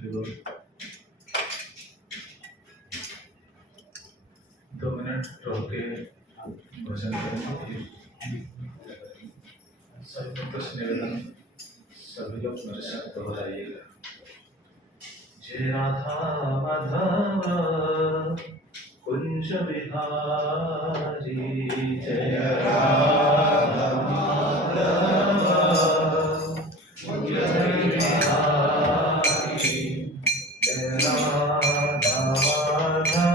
बिल्कुल। 2 मिनट रोक के भजन करेंगे। सभी को कुछ निवेदन, सभी लोग मेरे साथ दोहराइएगा। जय राधा माधव कुंज बिहारी, जय राधा माधव कुंज बिहारी, जय राधा माधव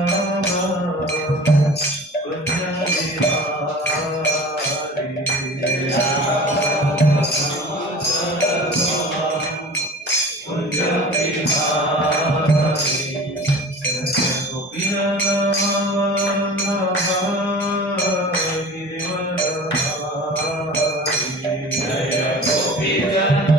कुंज बिहारी, जय राधा माधव कुंज बिहारी, जय गोपीनाथ गिरिवरधारी, जय गोपीनाथ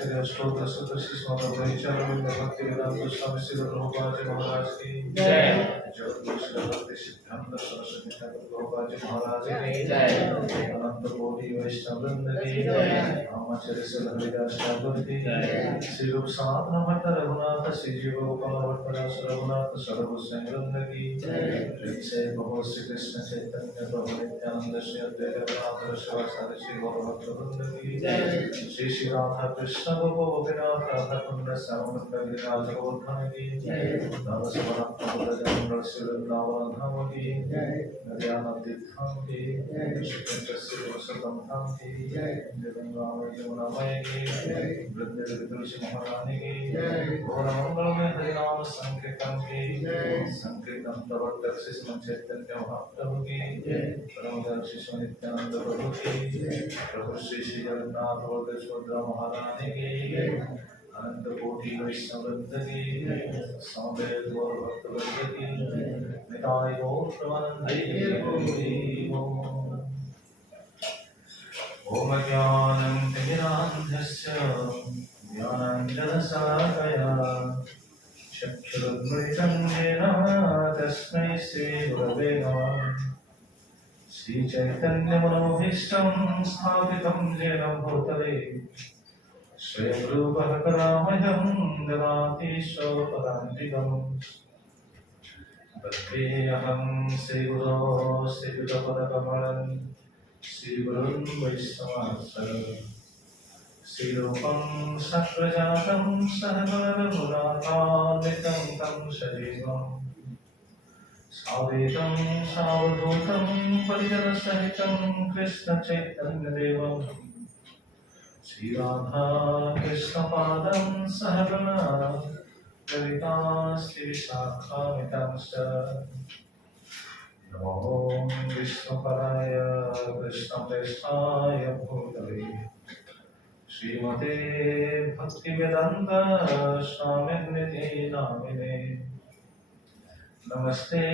आचार्य स्तोत्र सत्र शिष्य परिचरण भक्ति वेदांत स्वामी श्री प्रभुपाद जी महाराज की जय। जय श्री भक्ति सिद्धांत सरस्वती ठाकुर प्रभुपाद जी महाराज की जय। अनंत कोटि वैष्णव वृंद की जय। आचार्य श्री हरिदास ठाकुर की जय। श्री रूप सनातन भट्ट रघुनाथ श्री जीव गोपाल भट्ट दास रघुनाथ सर्वभूषण वृंद की जय। से प्रभु श्री कृष्ण चैतन्य प्रभु नित्यानंद श्री अद्वैत गदाधर शिवासादि श्री गौर भक्त वृंद की जय। श्री राधा कृष्ण गोपिनाथ राधा कुंड श्यामकुंड गिरिराज गोवर्धन की जय। दास वरदान श्री वृंदावन धाम की जय। नदियानंद धाम की जय। श्री कृष्ण श्री वसंतम धाम की जय। गंगा यमुना मय की जय। वृंदे तुलसी महारानी की जय। गौर मंगल में हरिनाम संकीर्तन की जय। संकीर्तन प्रवर्तक श्री चैतन्य महाप्रभु की जय। परमदर्शी स्वामी नित्यानंद प्रभु की जय। प्रभु श्री श्री जगन्नाथ बलदेव सुभद्रा महारानी की जय। अनंत कोटि वैष्णव वृंद की जय। समवेत गौर भक्त वृंद की जय। निताय गौर प्रेमानंद ओम ज्ञानं तिमिरान्धस्य ज्ञानाञ्जनशलाकया चक्षुरुन्मिलितं येन तस्मै श्रीगुरवे नमः। श्रीचैतन्यमनोभीष्टं स्थापितं येन भूतले स्वयं रूपः करामयं ददाति स्वपदान्तिकम्। भक्तेऽहं श्रीगुरो श्रीयुतपदकमलं श्रीगुरुं वैष्णवांश्च श्रीरूपं सक्रजातं सहगणरघुनाथान्वितं तं सजीवम् सावेतं सावधूतं परिजनसहितं कृष्णचैतन्यदेवं श्रीराधा कृष्णपादं सहगणा ललिता श्रीविशाखान्वितांश्च नमो विष्णुपदाय कृष्णप्रेष्ठाय भूतले श्रीमते भक्तिवेदांत स्वामिनिधि नामिने। नमस्ते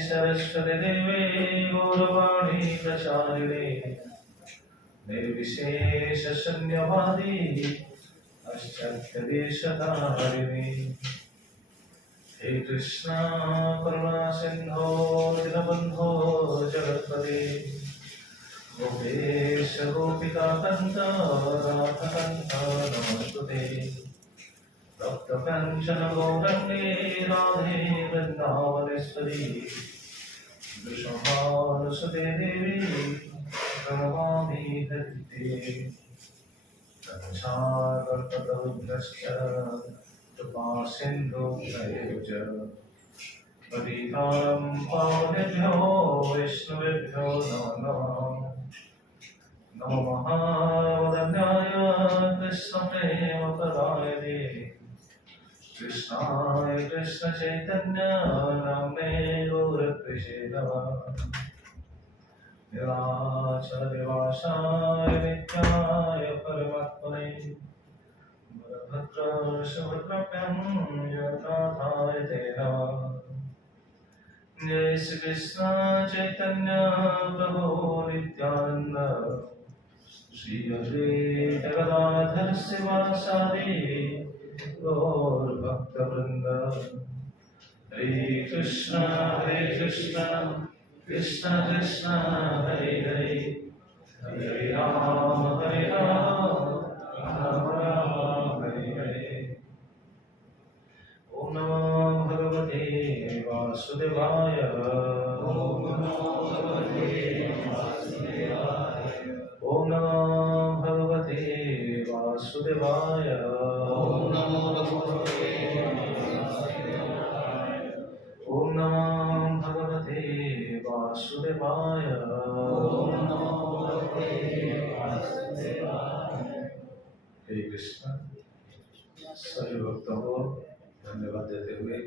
सरस्वती देवे गौरवाणी प्रचारिणे निर्विशेष शून्यवादी पाश्चात्यदेशधारिणे। हे कृष्णा करुणा सिंधो दीनबंधो जगत्पते गोपेश गोपिकाकान्त राधाकान्त नमस्तुते। तप्तकाञ्चन गौरङ्गे राधे वृन्दावनेश्वरी वृषभानुसुते देवी प्रणमामि हरिते। कल्पतरुभ्यश्च कृपा सिन्धुभ्यैव च पतितानं पावनेभ्यो वैष्णवेभ्यो नमो नमः। नमो महावदन्याय कृष्णप्रेमप्रदायते कृष्णाय कृष्णचैतन्य नाम्ने गौरकृषे नमः। निराचलनिवासाय नित्याय परमात्मने वरभद्र सुभद्राभ्यां जगन्नाथाय ते नमः। जय श्री कृष्ण चैतन्य प्रभु नित्यानंद श्री अद्वैत गदाधर शिवासादि गौर भक्तवृंद। हरे कृष्ण कृष्ण कृष्ण हरे हरे हरे राम राम राम हरे हरे। ओम नमो भगवते वासुदेवाय। ओम नमो भगवते वासुदेवाय। ओम नमो भगवते वासुदेवाय। हे कृष्ण सभी भक्तों को धन्यवाद देते हुए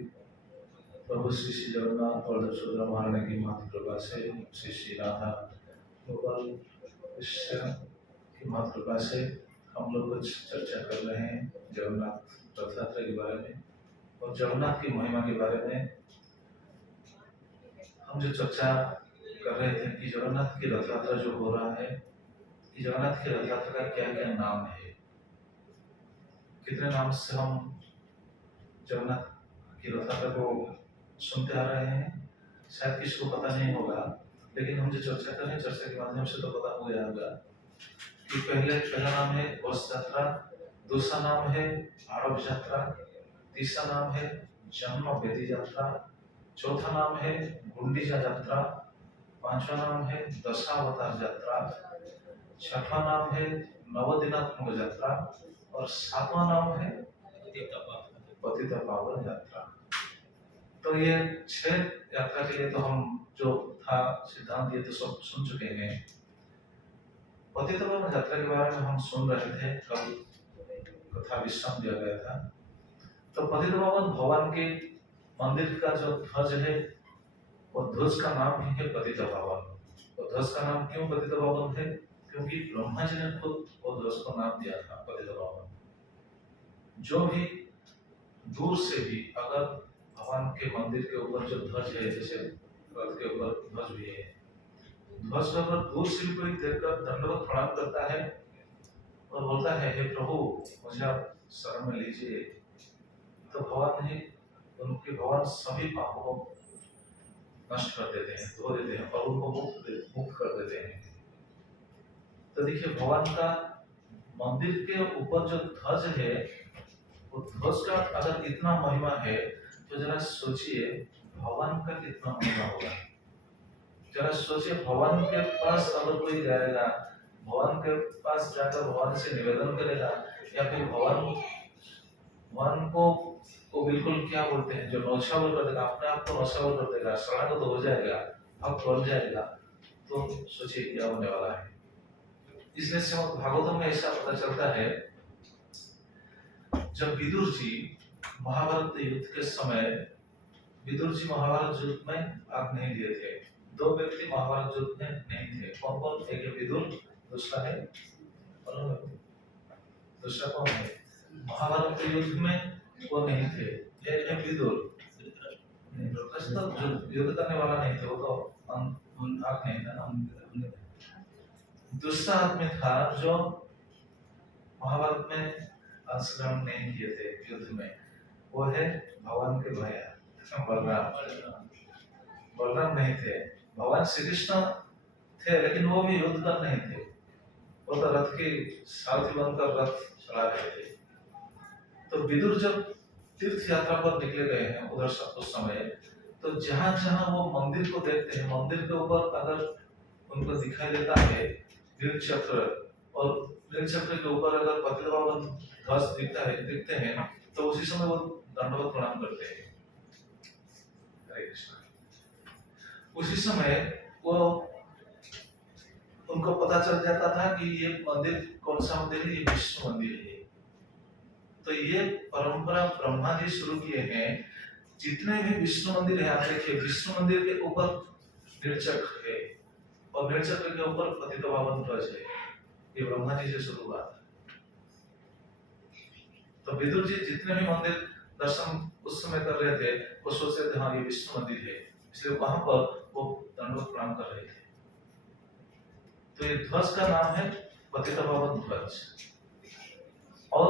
प्रभु श्री श्री जगन्नाथ और सुभद्रा महारानी की मातृ कृपा से श्री श्री राधा गोपाल कृष्ण की मातृ कृपा से हम लोग कुछ चर्चा कर रहे हैं जगन्नाथ रथ यात्रा के बारे में और जगन्नाथ की महिमा के बारे में। हम जो चर्चा कर रहे थे कि जगन्नाथ की रथ यात्रा जो हो रहा है कि जगन्नाथ की रथ यात्रा का क्या क्या नाम है। कितने नाम से हम जगन्नाथ की रथ यात्रा को सुनते आ रहे हैं, शायद किसी को पता नहीं होगा, लेकिन हम जो चर्चा कर रहे हैं चर्चा के माध्यम से तो पता हो गया होगा कि पहला नाम है घोष यात्रा, दूसरा नाम है आरव यात्रा, तीसरा नाम है जन्म वेदी यात्रा, चौथा नाम है गुंडीचा यात्रा, पांचवा नाम है दशावतार यात्रा, छठवां नाम है नवदिनात्मक यात्रा और सातवां नाम है पतित पावन यात्रा। तो ये 6 यात्रा के लिए तो हम जो था सिद्धांत ये तो सब सुन चुके हैं। पतित पावन यात्रा के बारे में हम सुन रहे थे, कल कथा विश्राम दिया गया था। तो पतित पावन भगवान के मंदिर का जो ध्वज है वो ध्वज का नाम ही है पतित पावन। तो ध्वज का नाम क्यों पतित पावन है? क्योंकि ब्रह्मा जी ने खुद वो ध्वज को नाम दिया था पतित पावन। जो भी दूर से भी अगर भगवान के मंदिर के ऊपर जो ध्वज है, जैसे रथ के ऊपर ध्वज भी है, ध्वज पर अगर दूर से भी कोई देखकर दंडवत प्रणाम करता है और बोलता है हे प्रभु मुझे आप शरण में लीजिए, तो भगवान ने उनके भगवान सभी पापों को नष्ट कर देते हैं, धो देते हैं और उनको मुक्त कर देते हैं। तो देखिए भगवान का मंदिर के ऊपर जो ध्वज है वो ध्वज का अगर इतना महिमा है तो जरा सोचिए भगवान का कितना महिमा होगा। जरा सोचिए भगवान के पास अगर कोई जाएगा, भगवान के पास जाकर भगवान से निवेदन करेगा या फिर भगवान को बिल्कुल क्या बोलते हैं जो नौछावर कर देगा, अपने आप को नौछावर कर देगा, शरणागत हो जाएगा, अब बन जाएगा, तो सोचिए क्या होने वाला है। इसलिए श्रीमद् भागवतम में ऐसा पता चलता है जब विदुर जी महाभारत युद्ध के समय विदुर जी महाभारत युद्ध में भाग नहीं लिए थे। 2 व्यक्ति महाभारत युद्ध में नहीं थे। कौन कौन? एक है विदुर, दूसरा है दूसरा कौन है? महाभारत युद्ध में वो नहीं थे। एक है विदुर, युद्ध करने वाला नहीं थे, वो तो भाग नहीं था ना। दूसरा आदमी था जो महाभारत में अंशग्रहण नहीं किए थे युद्ध में, वो है भगवान के भैया बलराम नहीं थे। भगवान श्री कृष्ण थे लेकिन वो भी युद्ध कर नहीं थे, वो तो रथ के सारथी बनकर रथ चला रहे थे। तो विदुर जब तीर्थ यात्रा पर निकले गए हैं उधर उस समय, तो जहां जहां वो मंदिर को देखते हैं, मंदिर के ऊपर अगर उनको दिखाई देता है नील चक्र, और नील चक्र के ऊपर अगर पतित पावन ध्वज दिखते हैं तो उसी समय वो दंडवत प्रणाम करते हैं। हरे कृष्ण। उसी समय वो उनको पता चल जाता था कि ये मंदिर कौन सा मंदिर है, ये विष्णु मंदिर है। तो ये परंपरा ब्रह्मा जी शुरू किए हैं। जितने भी विष्णु मंदिर है, आप देखिए विष्णु मंदिर के ऊपर नीलचक्र है और नीलचक्र के ऊपर पतित पावन ध्वज है। ये ब्रह्मा जी से शुरू हुआ था। तो विदुर जी जितने भी मंदिर दर्शन उस समय कर रहे थे वो सोच रहे थे हाँ ये विष्णु मंदिर है, इसलिए वहां पर वो दंडवत प्रणाम कर रहे थे। तो ये ध्वज का नाम है पतित पावन ध्वज। और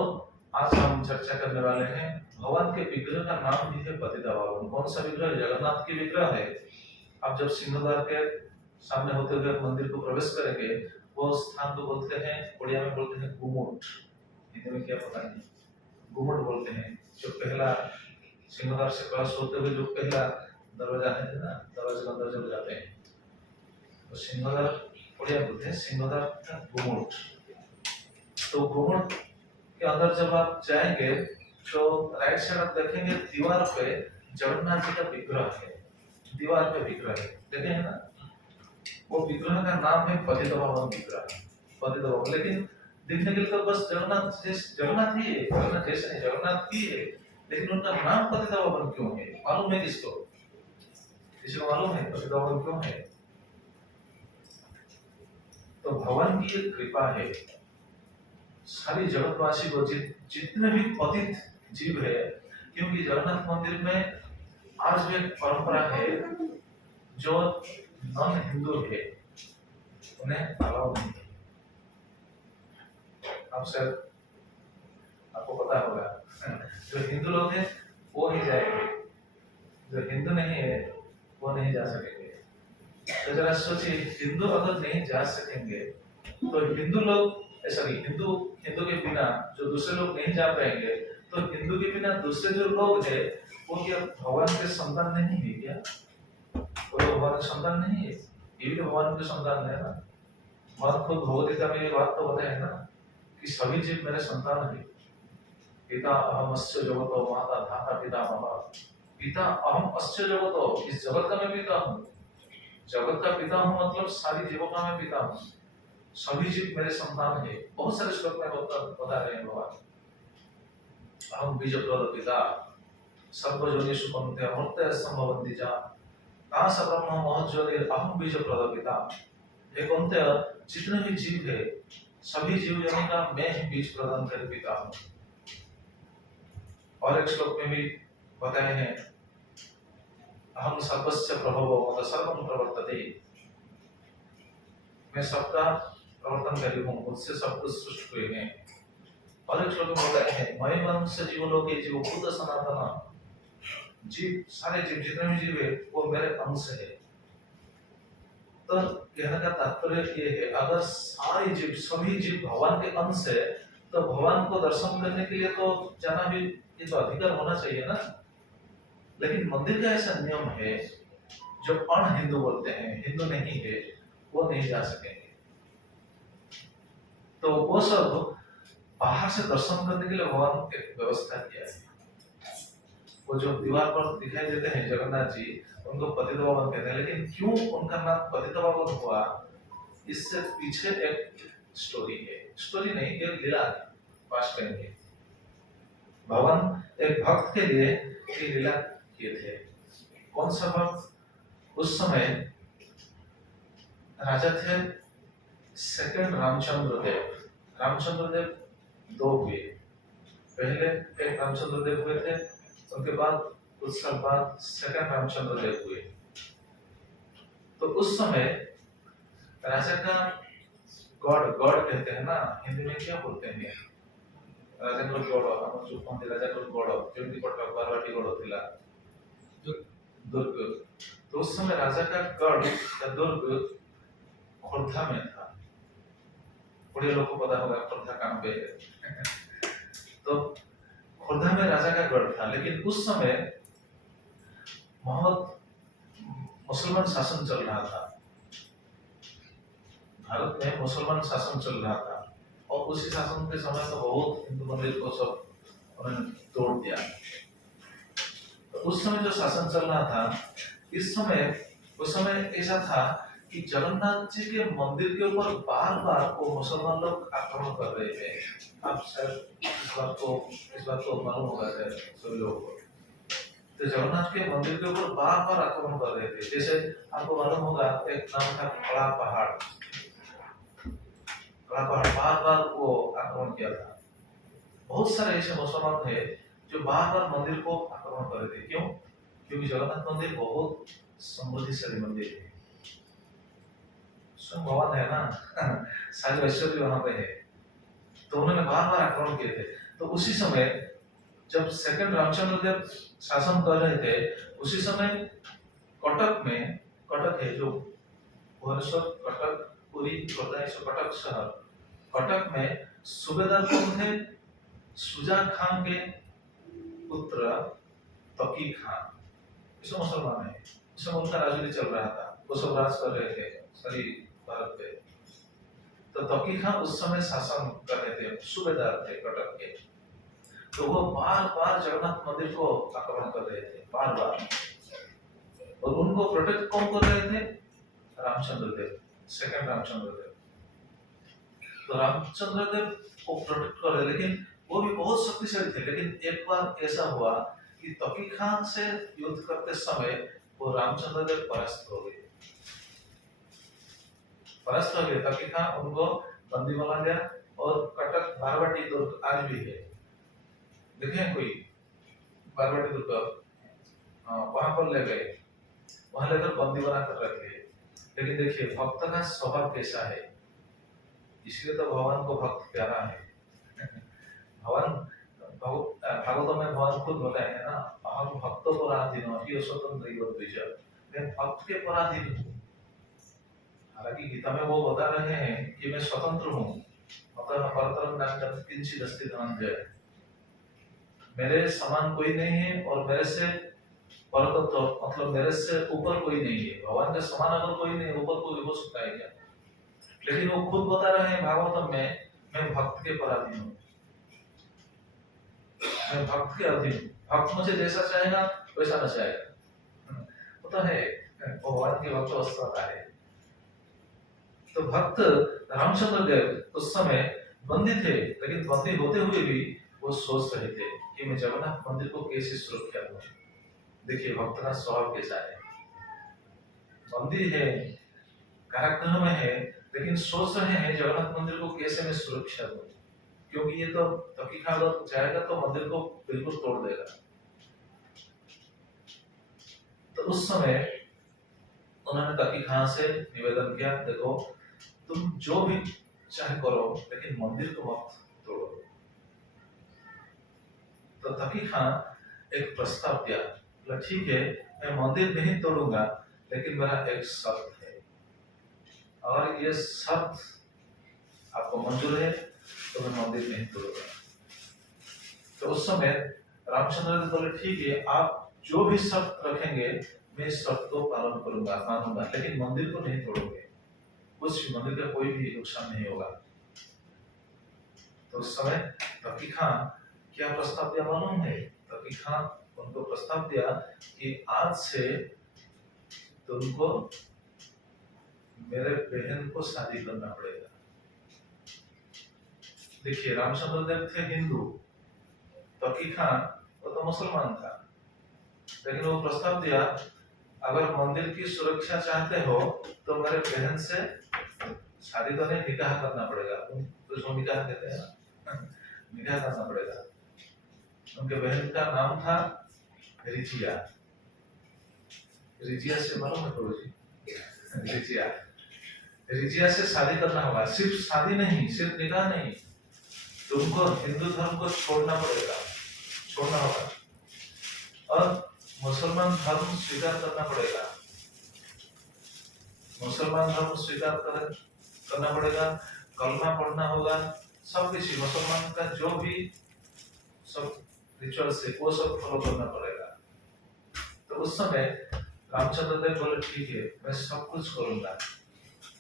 आज हम चर्चा करने वाले हैं भगवान के विग्रह का नाम भी है पतित पावन। कौन सा विग्रह? जगन्नाथ की विग्रह है। आप जब सिंहद्वार के सामने होते हुए मंदिर को प्रवेश करेंगे, वो स्थान को बोलते हैं, उड़िया में बोलते हैं गुमुट, हिंदी में क्या पता नहीं, गुमुट बोलते हैं। जो पहला सिंहद्वार से क्रॉस होते हुए जो पहला दरवाजा है ना, दरवाजे के अंदर जब जाते हैं तो सिंहद्वार उड़िया बोलते हैं, सिंहद्वार का गुमुट। तो गुमुट के अंदर जब आप जाएंगे तो राइट साइड आप देखेंगे दीवार पे जगन्नाथ जी का विग्रह है, दीवार पे विग्रह है, देखे हैं ना। वो विग्रह का नाम है पतित पावन विग्रह, पतित पावन। लेकिन दिखने के लिए तो बस जगन्नाथ ही है, जगन्नाथ जैसे नहीं, जगन्नाथ ही है, लेकिन उनका नाम पतित पावन क्यों है? मालूम है किसको? किसी को मालूम है पतित पावन क्यों है? तो भगवान की एक कृपा है, सारी जगतवासी को जितने भी पतित जीव है, क्योंकि जगन्नाथ मंदिर में आज भी एक परंपरा है जो नॉन हिंदू है उन्हें अलाउ नहीं है। आप शायद आपको पता होगा जो हिंदू लोग हैं वो ही जाएंगे, जो हिंदू नहीं है वो नहीं जा सकेंगे। तो जरा सोचिए, हिंदू अगर नहीं जा सकेंगे तो हिंदू लोग सॉरी हिंदू हिंदू के बिना जो दूसरे लोग नहीं जा पाएंगे, तो हिंदू के बिना दूसरे जो लोग हैं वो क्या भगवान के संतान नहीं है क्या? वो तो भगवान के संतान नहीं है, ये भी तो भगवान के संतान है ना। भगवान खुद भगवद गीता में ये बात तो बताए ना कि सभी जीव मेरे संतान है। पिता अहम अस्य जगतो माता धाता पितामह। पिता अहम अस्य जगतो, इस जगत का मैं पिता हूँ। जगत का पिता हूँ मतलब सारी जीवों का मैं पिता हूँ। सभी जीव मेरे संतान है। बहुत सारे श्लोक में बता रहे हैं भगवान। अहम बीज पिता सर्वजोनिषु कौन्तेय अमृतः संभवन्ति च तास ब्रह्म महज्योनि अहम बीज पिता। हे कौन्तेय, जितने भी जीव है सभी जीव जन का मैं ही बीज प्रदान कर पिता हूँ। और एक श्लोक में भी बताए हैं अहम सर्वस्य प्रभवो मत सर्वं प्रवर्तते। मैं सबका प्रवर्तनकारी हूँ, मुझसे सब कुछ सृष्टि हुए हैं। और एक श्लोक में बताए हैं मयि मनुष्य जीवलोके जीवभूत सनातन। जीव सारे जीव जितने भी जीव है वो मेरे अंश है। तो कहने का तात्पर्य ये है अगर सारे जीव सभी जीव भगवान के अंश है तो भगवान को दर्शन करने के लिए तो जाना भी ये तो अधिकार होना चाहिए ना। लेकिन मंदिर का ऐसा नियम है जो अण हिंदू बोलते हैं, हिंदू नहीं है, वो नहीं जा सकेंगे। तो वो सब बाहर से दर्शन करने के लिए भगवान ने एक व्यवस्था किया है। वो जो दीवार पर दिखाई देते हैं जगन्नाथ जी, उनको पतित पावन कहते हैं। लेकिन क्यों उनका नाम पतित पावन हुआ, इससे पीछे एक स्टोरी है। स्टोरी नहीं, एक लीला है, पास करेंगे। भगवान एक भक्त के लिए ये लीला किए थे। कौन सा भक्त? उस समय राजा थे सेकंड रामचंद्र देव। रामचंद्र देव दो हुए। पहले एक रामचंद्र देव हुए थे, उनके बाद कुछ साल बाद सेकंड रामचंद्र देव हुए। तो उस समय राजा का गॉड गॉड कहते हैं ना, हिंदी में क्या बोलते हैं? राजा को गॉड, हम जो कहते राजा को गॉड जेमती पटक बारवाटी गॉड थिला दुर्ग। तो उस समय राजा का गढ़ या दुर्ग खोर्धा में था। बड़े लोगों को पता होगा खोर्धा कहाँ पे है। तो खोर्धा में राजा का गढ़ था। लेकिन उस समय बहुत मुसलमान शासन चल रहा था। भारत में मुसलमान शासन चल रहा था और उसी शासन के समय तो बहुत हिंदू मंदिर को सब उन्होंने तोड़ दिया। तो उस समय जो शासन चल रहा था, उस समय ऐसा था कि जगन्नाथ जी के मंदिर के ऊपर बार बार वो मुसलमान लोग आक्रमण कर रहे थे। आप शायद इस बात को मालूम होगा सभी लोगों को। तो जगन्नाथ के मंदिर के ऊपर बार बार आक्रमण कर रहे थे। जैसे आपको मालूम होगा एक नाम था कड़ा पहाड़। कड़ा पहाड़ बार बार वो आक्रमण किया था। बहुत सारे ऐसे मुसलमान थे जो बार बार मंदिर को आक्रमण कर रहे थे। क्यों? क्योंकि जगन्नाथ मंदिर बहुत समृद्धिशाली मंदिर है। स्वयं भगवान है ना, सारी ऐश्वर्य वहां पे है। तो उन्होंने बार बार आक्रमण किए थे। तो उसी समय जब सेकंड रामचंद्र देव शासन कर रहे थे, उसी समय कटक में, कटक है जो भुवनेश्वर, कटक, पुरी, कटक शहर, कटक में सूबेदार कौन थे? शुजा खान के पुत्र तकी खान। इसमें मुसलमान है। इसमें उनका राजनीति चल रहा था, वो सब राज कर रहे थे सारी भारत पे। तो तकी खान उस समय शासन कर रहे थे, सूबेदार थे कटक के। तो वो बार बार जगन्नाथ मंदिर को आक्रमण कर रहे थे, बार बार। और उनको प्रोटेक्ट कौन कर रहे थे? रामचंद्र देव, सेकंड रामचंद्र देव। तो रामचंद्र देव को प्रोटेक्ट कर रहे, लेकिन वो भी बहुत शक्तिशाली थे। लेकिन एक बार ऐसा हुआ कि तकी खान से युद्ध करते समय वो रामचंद्र देव परास्त हो गए। परास्त हो गए, तकी खान उनको बंदी बना लिया। और कटक बारवाटी दुर्ग आज भी है, देखें कोई बारवाटी दुर्ग, वहां पर ले गए, वहां लेकर बंदी बना कर रखे। लेकिन देखिए भक्त का स्वभाव कैसा है, इसलिए तो भगवान को भक्त प्यारा है। भगवान भागवत में भगवान खुद बताए हैं ना, अहम भक्त पराधीन ही स्वतंत्र द्विज, मैं भक्त के पराधीन हूँ। हालांकि गीता में वो बता रहे हैं कि मैं स्वतंत्र हूँ, मतलब परतरम नास्ति किंचित् अस्ति धनंजय, मेरे समान कोई नहीं है और मेरे से परतत्व मतलब मेरे से ऊपर कोई नहीं है। भगवान के समान अगर कोई नहीं, ऊपर कोई हो सकता है क्या? लेकिन वो खुद बता रहे हैं भागवतम में, मैं भक्त के पराधीन हूँ, मैं भक्त के अधीन हूँ, भक्त मुझे जैसा चाहेगा वैसा नचाएगा। वो तो है, भगवान की भक्त अवस्था है। तो भक्त रामचंद्र देव उस समय बंदी थे, लेकिन बंदी होते हुए भी वो सोच रहे थे कि मैं जगन्नाथ मंदिर को कैसे सुरक्षा दूं। देखिए भक्त का स्वभाव कैसा है, बंदी है, कारागृह में है, लेकिन सोच रहे हैं जगन्नाथ मंदिर को कैसे मैं सुरक्षा दूं, क्योंकि ये तो तकीखा अगर जाएगा तो मंदिर को बिल्कुल तोड़ देगा। तो उस समय उन्होंने तकीखा से निवेदन किया, देखो तुम जो भी चाहे करो, लेकिन मंदिर को मत तोड़ो। तो तकीखा एक प्रस्ताव दिया, बोला ठीक है मैं मंदिर नहीं तोड़ूंगा, लेकिन मेरा एक शर्त है, और ये शर्त आपको मंजूर है तो मैं मंदिर नहीं तोड़ूंगा। तो उस समय रामचंद्र जी बोले ठीक है, आप जो भी शर्त रखेंगे मैं इस शर्त को पालन करूंगा, मानूंगा, लेकिन मंदिर को नहीं तोड़ोगे, कुछ भी मंदिर का कोई भी नुकसान नहीं होगा। तो उस समय तकीखा क्या प्रस्ताव दिया मालूम है? तकीखा उनको प्रस्ताव दिया कि आज से तुमको मेरे बहन को शादी करना पड़ेगा। देखिए रामचंद्र देव थे हिंदू, तकीखा वो तो मुसलमान था, लेकिन वो प्रस्ताव दिया अगर मंदिर की सुरक्षा चाहते हो तो मेरे बहन से शादी तो नहीं, निकाह करना पड़ेगा। तो निकाह कहते हैं ना, निकाह करना पड़ेगा। उनके बहन का नाम था रिजिया। रिजिया से मालूम है प्रभु जी? रिजिया, रिजिया से शादी करना होगा। सिर्फ शादी नहीं, सिर्फ निकाह नहीं, तुमको हिंदू धर्म को छोड़ना पड़ेगा, छोड़ना होगा, और मुसलमान धर्म स्वीकार करना पड़ेगा। मुसलमान धर्म स्वीकार करना पड़ेगा, कलमा पढ़ना होगा, सब कुछ मुसलमान का जो भी सब रिचुअल से वो सब फॉलो करना पड़ेगा। तो उस समय रामचंद्र देव बोले ठीक है मैं सब कुछ करूंगा,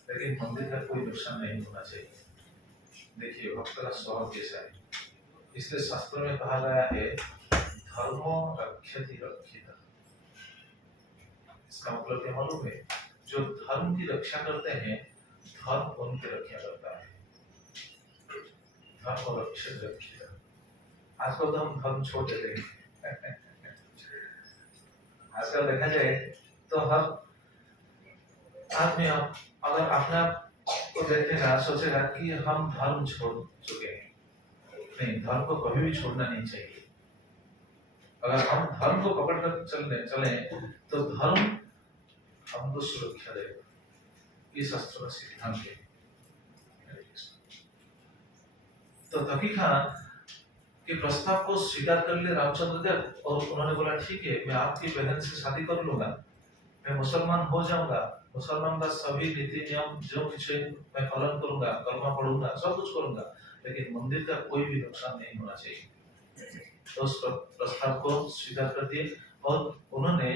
लेकिन मंदिर का कोई नुकसान नहीं होना चाहिए। देखिए भक्त का स्वभाव कैसा है, इसलिए शास्त्र में कहा गया है धर्मो रक्षति रक्षिता। इसका मतलब क्या मालूम है? जो धर्म की रक्षा करते हैं धर्म उनकी रक्षा करता है। धर्म रक्षित रक्षिता। आजकल तो हम धर्म छोड़ देते हैं। आजकल देखा जाए तो हर आदमी अगर अपना को देखेगा सोचेगा कि हम धर्म छोड़ चुके हैं। नहीं, धर्म को कभी भी छोड़ना नहीं चाहिए। अगर हम धर्म को पकड़ कर चले तो धर्म हमको सुरक्षा देगा। ये शास्त्र का सिद्धांत है। तो तकीखा के प्रस्ताव को स्वीकार कर लिए रामचंद्र देव, और उन्होंने बोला ठीक है मैं आपकी बहन से शादी कर लूंगा, मैं मुसलमान हो जाऊंगा, मुसलमान का सभी नीति नियम जो कुछ है मैं पालन करूंगा, कलमा पढ़ूंगा, सब कुछ करूंगा, लेकिन मंदिर का कोई भी नुकसान नहीं होना चाहिए। तो उस प्रस्ताव को स्वीकार कर दिए और उन्होंने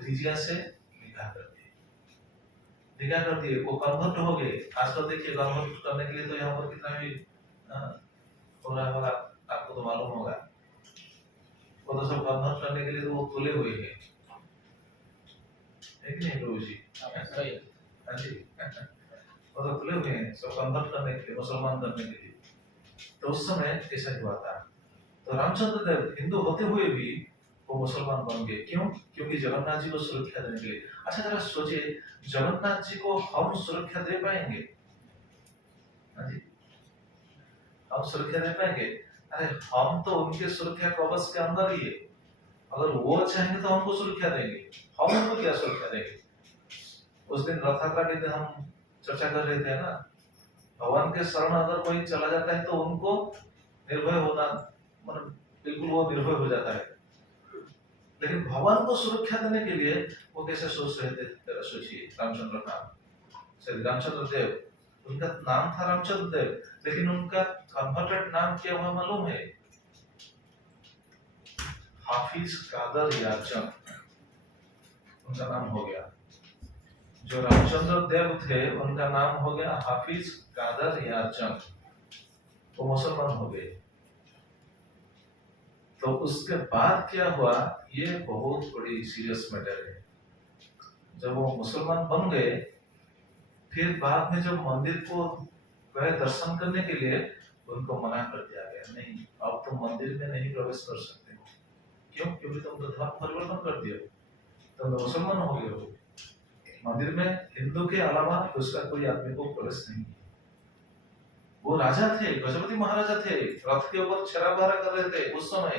रिजिया से निकाह कर दिए। निकाह कर दिए, वो कन्वर्ट हो गए। आजकल देखिए कन्वर्ट करने के लिए तो यहाँ पर कितना भी हो रहा होगा, आपको तो मालूम होगा। वो तो सब कन्वर्ट करने के लिए तो वो खुले हुए हैं, है कि नहीं प्रभु जी? हाँ जी, वो तो खुले हुए हैं सब कन्वर्ट करने के लिए, मुसलमान करने के लिए। तो उस समय ऐसा हुआ था। तो रामचंद्र देव हिंदू होते हुए भी वो मुसलमान बन गए। क्यों? क्योंकि जगन्नाथ जी को सुरक्षा देने के लिए। अच्छा जरा सोचिए, जगन्नाथ जी को हम सुरक्षा दे पाएंगे? हाँ जी, हम सुरक्षा दे पाएंगे? अरे हम तो उनके सुरक्षा कवच के अंदर ही है। अगर वो चाहेंगे तो हमको सुरक्षा देंगे, हम उनको क्या सुरक्षा देंगे? उस दिन रथ यात्रा के दिन हम चर्चा कर रहे थे ना, भगवान के शरण अगर कोई चला जाता है तो उनको निर्भय होना, मतलब बिल्कुल वो निर्भय हो जाता है। लेकिन भगवान को सुरक्षा देने के लिए वो कैसे सोच रहे थे, जरा सोचिए। रामचंद्र रामचंद्र देव, उनका नाम था रामचंद्र देव, लेकिन उनका कन्वर्टेड नाम क्या हुआ मालूम है? हाफिज कादर याचक उनका नाम हो गया। जो रामचंद्र देव थे उनका नाम हो गया हाफिज कादर याचक, वो मुसलमान हो गए। तो उसके बाद क्या हुआ, ये बहुत बड़ी सीरियस मैटर है। जब वो मुसलमान बन गए, फिर बाद में जब मंदिर को गए दर्शन करने के लिए, उनको मना कर दिया गया, नहीं अब तुम मंदिर में नहीं प्रवेश कर सकते हो। क्यों? क्योंकि तुम तो धर्म परिवर्तन कर दिए, तुम तो मुसलमान हो गए हो। मंदिर में हिंदू के अलावा दूसरा कोई आदमी को प्रवेश नहीं। वो राजा थे, गजपति महाराजा थे, रथ के ऊपर छेराबारा कर रहे थे उस समय।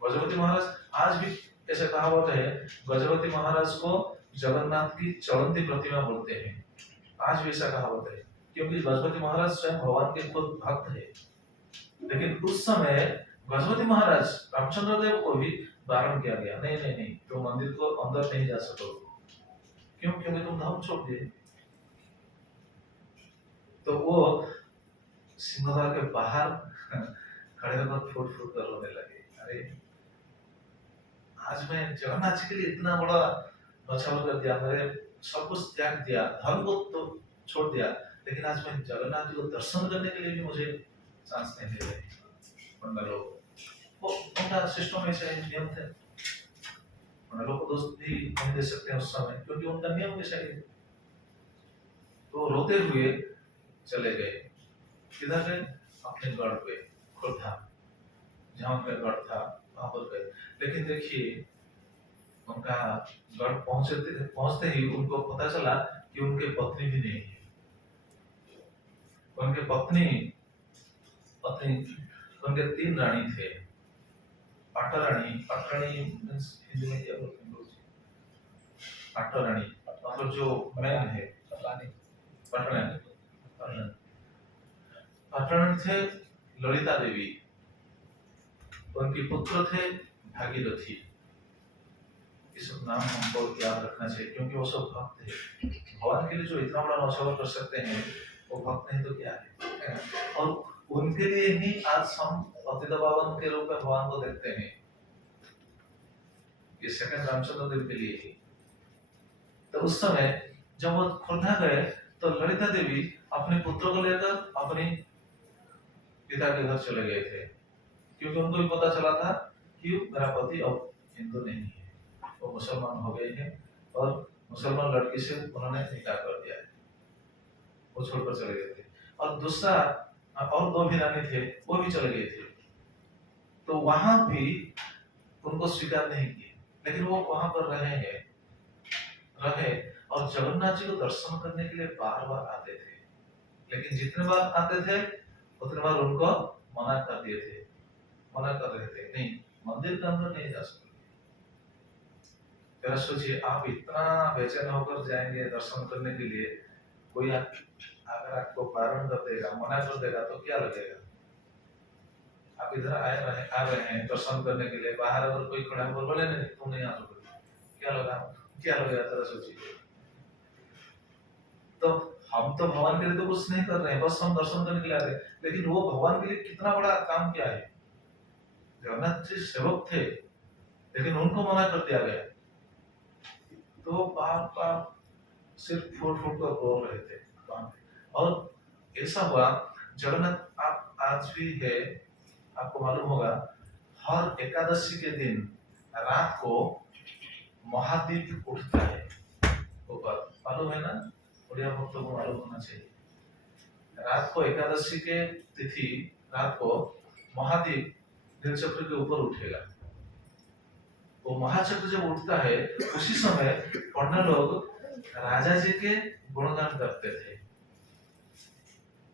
गजपति महाराज, आज भी ऐसे कहावत है, गजपति महाराज को जगन्नाथ की चलंती प्रतिमा बोलते हैं। आज भी ऐसा कहावत है, क्योंकि गजपति महाराज स्वयं भगवान के खुद भक्त है। लेकिन उस समय गजपति महाराज रामचंद्र देव को भी वारण किया गया, नहीं नहीं नहीं, तुम मंदिर को अंदर नहीं जा सकोगे। क्यों? क्योंकि तुम धर्म छोड़ दिए। तो वो सिंहद्वार के बाहर खड़े होकर फुट फुट कर रोने लगे। अरे आज मैं जगन्नाथ जी के लिए इतना बड़ा नौछावर कर दिया, मैंने सब कुछ त्याग दिया, धर्म को तो छोड़ दिया, लेकिन आज मैं जगन्नाथ जी को दर्शन करने के लिए भी मुझे चांस नहीं दे रहे लोग। वो उनका सिस्टम ऐसा नियम थे, लोग को दोस्त भी नहीं दे सकते हैं उस समय, क्योंकि उनका नियम ऐसा है। तो रोते हुए चले गए। किधर गए? अपने गढ़ पे, खोरठा, जहाँ उनका गढ़ था वहां पर गए। लेकिन देखिए, उनका गढ़ पहुंचते ही उनको पता चला कि उनके पत्नी भी नहीं है। उनके पत्नी उनके 3 रानी थे। पाटरानी हिंदी में क्या बोलते हैं? पाटरानी मतलब जो मैन है, पाटरानी थे ललिता देवी, उनके पुत्र थे भागीरथी। ये सब नाम हमको याद रखना चाहिए, क्योंकि वो सब भक्त है। भगवान के लिए जो इतना बड़ा नौछावर कर सकते हैं, वो भक्त नहीं तो क्या है। और उनके लिए ही आज हम पतित पावन के रूप में भगवान को देखते हैं। ये सेकंड रामचंद्र देव के लिए ही। तो उस समय जब वो खोरठा गए, तो ललिता देवी अपने पुत्र को लेकर अपने पिता के घर चले गए थे, क्योंकि उनको भी पता चला था कि मेरा पति अब हिंदू नहीं है, वो मुसलमान हो गए हैं, और मुसलमान लड़की से उन्होंने निकाह कर दिया है, वो छोड़कर चले गए थे। और दूसरा और 2 भी रानी थे, वो भी चले गए थे। तो वहां भी उनको स्वीकार नहीं किए, लेकिन वो वहां पर रहे और जगन्नाथ जी को दर्शन करने के लिए बार बार आते थे। लेकिन जितने बार आते थे उतने बार उनको मना कर रहे थे, नहीं मंदिर के अंदर नहीं जा सकते। जरा सोचिए, आप इतना बेचैन होकर जाएंगे दर्शन करने के लिए, कोई अगर आपको बारण कर देगा, मना कर देगा, तो क्या लगेगा? आप इधर आ रहे हैं दर्शन करने के लिए, बाहर अगर कोई खड़ा है बोले नहीं तुम नहीं आ सकते, क्या लगेगा? जरा सोचिए। तो हम तो भगवान के लिए तो कुछ नहीं कर रहे हैं, बस हम दर्शन करने के लिए आ रहे हैं, लेकिन वो भगवान के लिए कितना बड़ा काम किया है। जगन्नाथ जी सेवक थे, लेकिन उनको मना कर दिया गया। तो बार बार सिर्फ फुट फुट कर रो रहे थे। और ऐसा हुआ, जगन्नाथ आप आज भी है, आपको मालूम होगा, हर एकादशी के दिन रात को महादीप उठता है ऊपर, मालूम है ना? उड़िया भक्तों को मालूम होना चाहिए। रात को एकादशी के तिथि रात को महादीप नीलचक्र के ऊपर उठेगा। वो महाचक्र जब उठता है, उसी समय पंडित लोग राजा जी के गुणगान करते थे।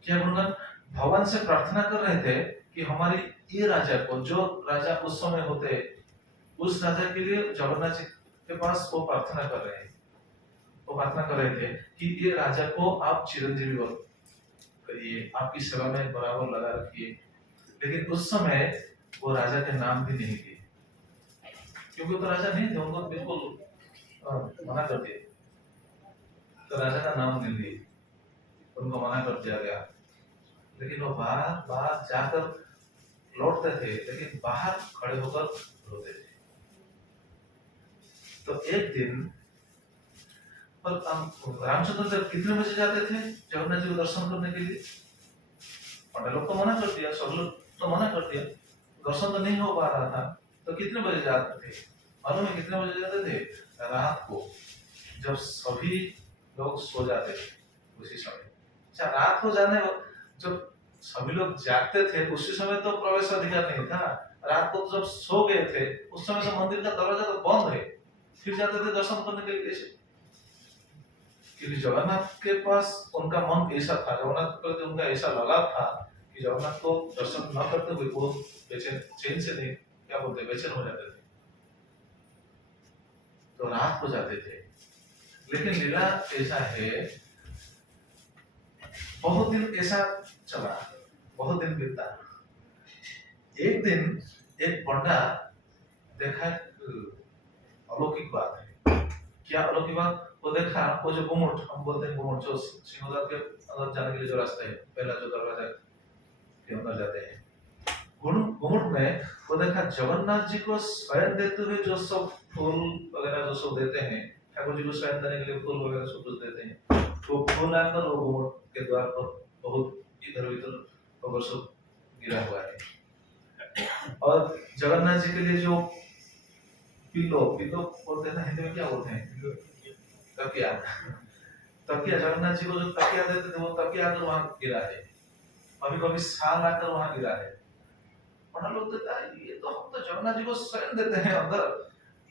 क्या गुणगान? भगवान से प्रार्थना कर रहे थे कि हमारी ये राजा को, जो राजा उस समय होते, उस राजा के लिए जगन्नाथ जी के पास वो प्रार्थना कर रहे थे कि ये राजा को आप चिरंजीवी करिए, आपकी सेवा में बराबर लगा रखिए। लेकिन उस समय वो राजा के नाम भी नहीं लिए, क्योंकि वो तो राजा नहीं थे, उनको बिल्कुल मना कर दिया। तो राजा का नाम नहीं लिए, उनको मना कर दिया गया। लेकिन वो बार बार जाकर लौटते थे, लेकिन बाहर खड़े होकर रोते थे। तो एक दिन पर रामचंद्र देव कितने बजे जाते थे जगन्नाथ जी को दर्शन करने के लिए? पंडित लोग तो मना कर दिया, सब लोग तो मना कर दिया, दर्शन तो नहीं हो पा रहा था। तो कितने बजे जाते थे? मालूम है कितने बजे जाते थे? रात को, जब सभी लोग सो जाते थे उसी समय। अच्छा, रात को जाने जब सभी लोग जागते थे उसी समय तो प्रवेश अधिकार नहीं था। रात को जब सो गए थे उस समय तो मंदिर का दरवाजा तो बंद है, फिर जाते थे दर्शन करने के लिए। क्योंकि जगन्नाथ के पास उनका मन ऐसा था, जगन्नाथ के प्रति उनका ऐसा लगाव था कि जगन्नाथ को दर्शन न करते हुए वो चैन से नहीं, क्या बोलते, बेचैन हो जाते थे। तो रात को जाते थे। लेकिन लीला ऐसा है, बहुत दिन ऐसा चला, बहुत दिन बीता। एक दिन एक पंडा देखा, अलौकिक बात है। क्या अलौकिक बात? वो देखा, वो जो गुम्मट, हम बोलते हैं गुम्मट, जो सिंहद्वार के अंदर जाने के लिए जो रास्ता है, पहला जो दरवाजा के अंदर जाते हैं, गुम्मट में वो देखा जगन्नाथ जी को स्वयं देते हुए जो सब फूल वगैरह जो सब देते हैं, ठाकुर जी को स्वयं देने के लिए फूल वगैरह सब कुछ देते हैं, वो फूल आकर वो गुम्मट के द्वार पर बहुत इधर उधर होकर सब गिरा हुआ है। और जगन्नाथ जी के लिए जो पिलो बोलते हैं ना, हिंदी में क्या बोलते हैं, तकिया, तकिया, जगन्नाथ जी को जो तकिया देते थे वो तकिया आकर वहां गिरा है। कभी कभी साल आकर वहां गिरा है। और लोग कहता है ये तो हम तो जगन्नाथ जी को स्वयं देते हैं अंदर,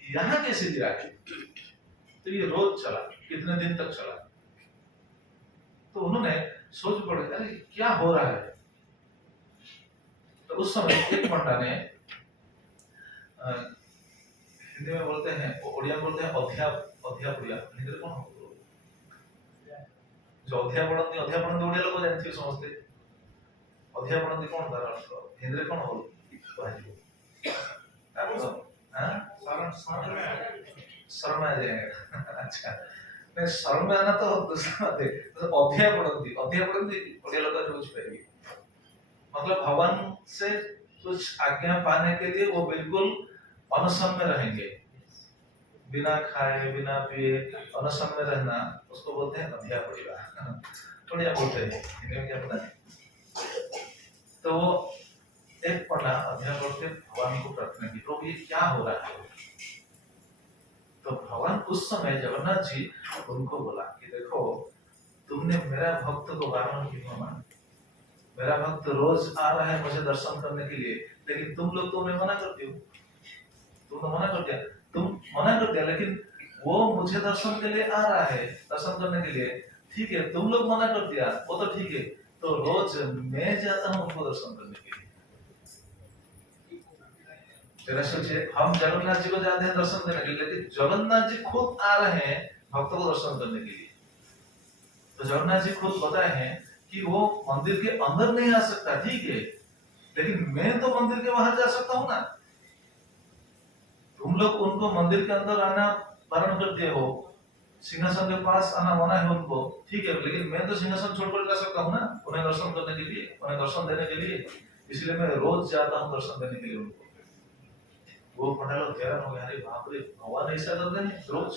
यहाँ कैसे गिरा है? तो ये रोज चला, कितने दिन तक चला। तो उन्होंने सोच पड़े, अरे क्या हो रहा है? तो उस समय एक पंडा ने, हिंदी में बोलते हैं, ओडिया में बोलते हैं अध्यापड़िया, हिंदी में कौन हो जो अध्यापड़ती ओडिया लोग जानते समझते, अध्यापड़ती कौन तार अर्थ हिंदी में कौन हो कहजिबो हां शरण आ जाएगा। अच्छा, मैं शरण में आना तो दूसरा बात है, तो अध्यापड़ती ओडिया लोग समझ पाएंगे। मतलब भगवान से कुछ आज्ञा पाने के लिए वो बिल्कुल अनशन में रहेंगे, बिना खाए बिना पिए अनशन में रहना, उसको बोलते हैं अध्यापड़िया, ओडिया बोलते हैं, हिंदी में क्या पता नहीं। तो एक पंडा अध्यापक के भगवान को प्रार्थना की, प्रभु ये क्या हो रहा है? तो भगवान उस समय जगन्नाथ जी उनको बोला कि देखो, तुमने मेरा भक्त को बारण क्यों माना? मेरा भक्त रोज आ रहा है मुझे दर्शन करने के लिए, लेकिन तुम लोग तो उन्हें मना करते हो। तुम तो मना कर दिया, तुम मना कर दिया, लेकिन वो मुझे दर्शन के लिए आ रहा है, दर्शन करने के लिए। ठीक है, तुम लोग मना कर दिया, वो तो ठीक है, तो रोज मैं जाता हूँ उनको दर्शन करने के लिए। जरा सोचिए, हम जगन्नाथ जी को जाते हैं दर्शन करने के लिए, लेकिन जगन्नाथ जी खुद आ रहे हैं भक्तों को दर्शन करने के लिए। तो जगन्नाथ जी खुद बताए हैं कि वो मंदिर के अंदर नहीं आ सकता, ठीक है, लेकिन मैं तो मंदिर के बाहर जा सकता हूँ ना। तुम लोग उनको मंदिर के अंदर आना बारण कर दिए हो, सिंहासन के पास आना मना है उनको, ठीक है, लेकिन मैं तो सिंहासन छोड़कर जा सकता हूँ ना उन्हें दर्शन करने के लिए, उन्हें दर्शन देने के लिए। इसलिए मैं रोज जाता हूँ दर्शन देने के लिए उनको। वो पंडा लोग हैरान हो गए, अरे बाप रे, भगवान ऐसा करते हैं रोज?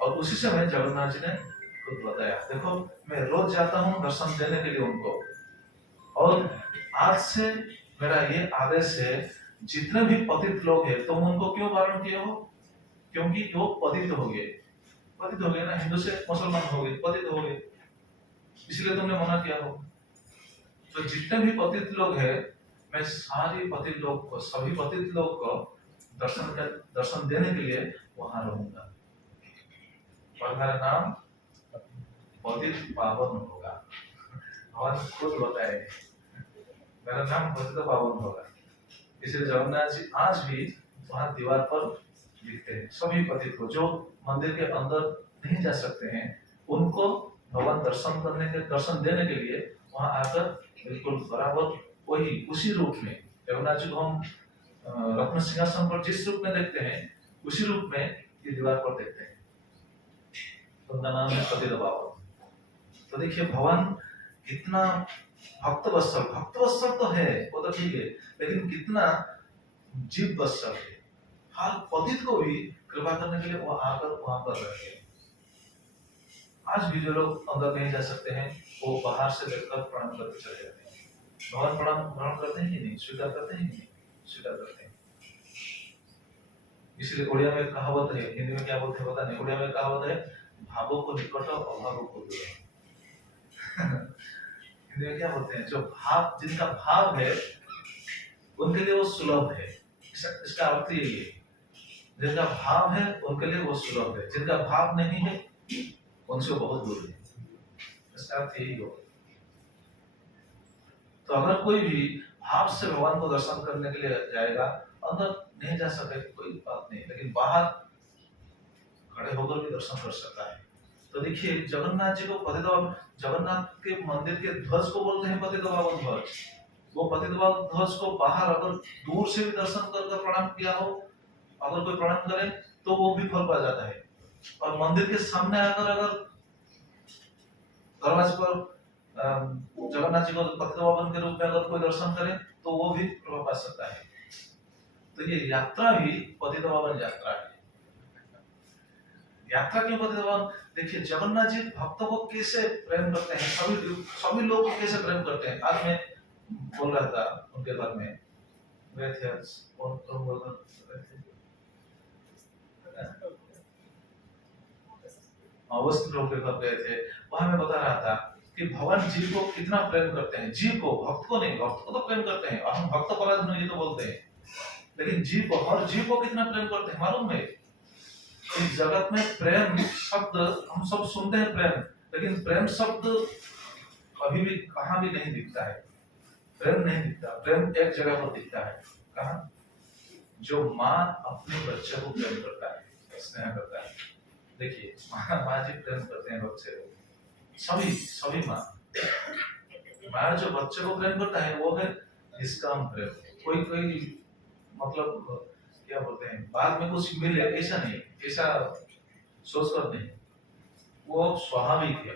और उसी समय जगन्नाथ जी ने खुद बताया, देखो मैं रोज जाता हूँ दर्शन देने के लिए उनको, और आज से मेरा ये आदेश है, जितने भी पतित लोग हैं तुम उनको क्यों बारण किए हो? क्योंकि वो पतित हो गए ना, हिंदू से मुसलमान हो गए, पतित हो गए, इसलिए तुमने मना किया हो। तो जितने भी पतित लोग हैं, मैं सारे पतित लोग को, सभी पतित लोग को दर्शन देने के लिए वहां रहूंगा, और मेरा नाम पतित पावन होगा। भगवान खुद बताए, मेरा नाम पतित पावन होगा। इसलिए जगन्नाथ जी आज भी वहां दीवार पर लिखते हैं, सभी पतित को जो मंदिर के अंदर नहीं जा सकते हैं उनको भगवान दर्शन देने के लिए वहां आकर बिल्कुल बराबर वही उसी रूप में जगन्नाथ जी को हम रत्न सिंहासन पर जिस रूप में देखते हैं उसी रूप में ये दीवार पर देखते हैं। तो उनका नाम है पतितपावन। तो देखिए भगवान कितना भक्त वत्सल तो है, वो तो ठीक है, लेकिन कितना जीव वत्सल है। हर पतित को भी कृपा करने के लिए वो आकर वहां पर रहते हैं। आज भी जो लोग अंदर नहीं जा सकते हैं वो बाहर से देखकर प्रणाम करके चले जाते हैं। भगवान प्रणाम ग्रहण करते हैं कि नहीं, स्वीकार करते हैं कि नहीं? स्वीकार करते हैं। इसलिए उड़िया में कहावत है, हिंदी में क्या बोलते हैं पता नहीं, उड़िया में कहावत है, भावों को निकट अभावों को दूर। हिंदी में क्या बोलते हैं, जो भाव, जिनका भाव है उनके लिए वो सुलभ है। इसका अर्थ यही है, जिनका भाव है उनके लिए वो सुलभ है, जिनका भाव नहीं है उनसे बहुत दूर है। इसका अर्थ यही हो। तो अगर कोई भी भाव से भगवान को दर्शन करने के लिए जाएगा, अंदर नहीं जा सके कोई बात नहीं, लेकिन बाहर खड़े होकर भी दर्शन कर सकता है। तो देखिए जगन्नाथ जी को पतितपावन, जगन्नाथ के मंदिर के ध्वज को बोलते हैं पतितपावन ध्वज। वो पतितपावन ध्वज को बाहर अगर दूर से भी दर्शन कर प्रणाम किया हो, अगर कोई प्रणाम करे तो वो भी फल पा जाता है। और मंदिर के सामने आकर अगर दरवाजे पर जगन्नाथ जी को पतितपावन के रूप में अगर कोई दर्शन करे तो वो भी प्रभाव पा सकता है। तो ये यात्रा भी पतितपावन यात्रा है। यात्रा क्यों पतितपावन? देखिए जगन्नाथ जी भक्तों को कैसे प्रेम करते हैं, सभी लोग को कैसे प्रेम करते हैं। आज मैं बोल रहा था उनके घर में गए थे, कौन बोल रहे थे, वस्त्र लोग के घर गए थे। वहां मैं बता रहा था कि भगवान जीव को कितना प्रेम करते हैं, जीव को, भक्त को नहीं। भक्त को तो प्रेम करते हैं, और हम भक्त पराधीन ये तो बोलते हैं, लेकिन जीव को, हर जीव को कितना प्रेम करते हैं मालूम है? इस जगत में प्रेम शब्द हम सब सुनते हैं प्रेम, लेकिन प्रेम शब्द कभी भी कहां भी नहीं दिखता है। प्रेम नहीं दिखता, प्रेम एक जगह पर दिखता है। कहां? जो माँ अपने बच्चे को प्रेम करता है, स्नेह करता है। देखिए माँ जी प्रेम करते हैं बच्चे को, सभी माँ जो बच्चे को प्रेम करता है वो है निष्काम प्रेम। कोई मतलब क्या बोलते हैं, बाद में कुछ मिले ऐसा नहीं, ऐसा सोचकर नहीं, वो स्वाभाविक है।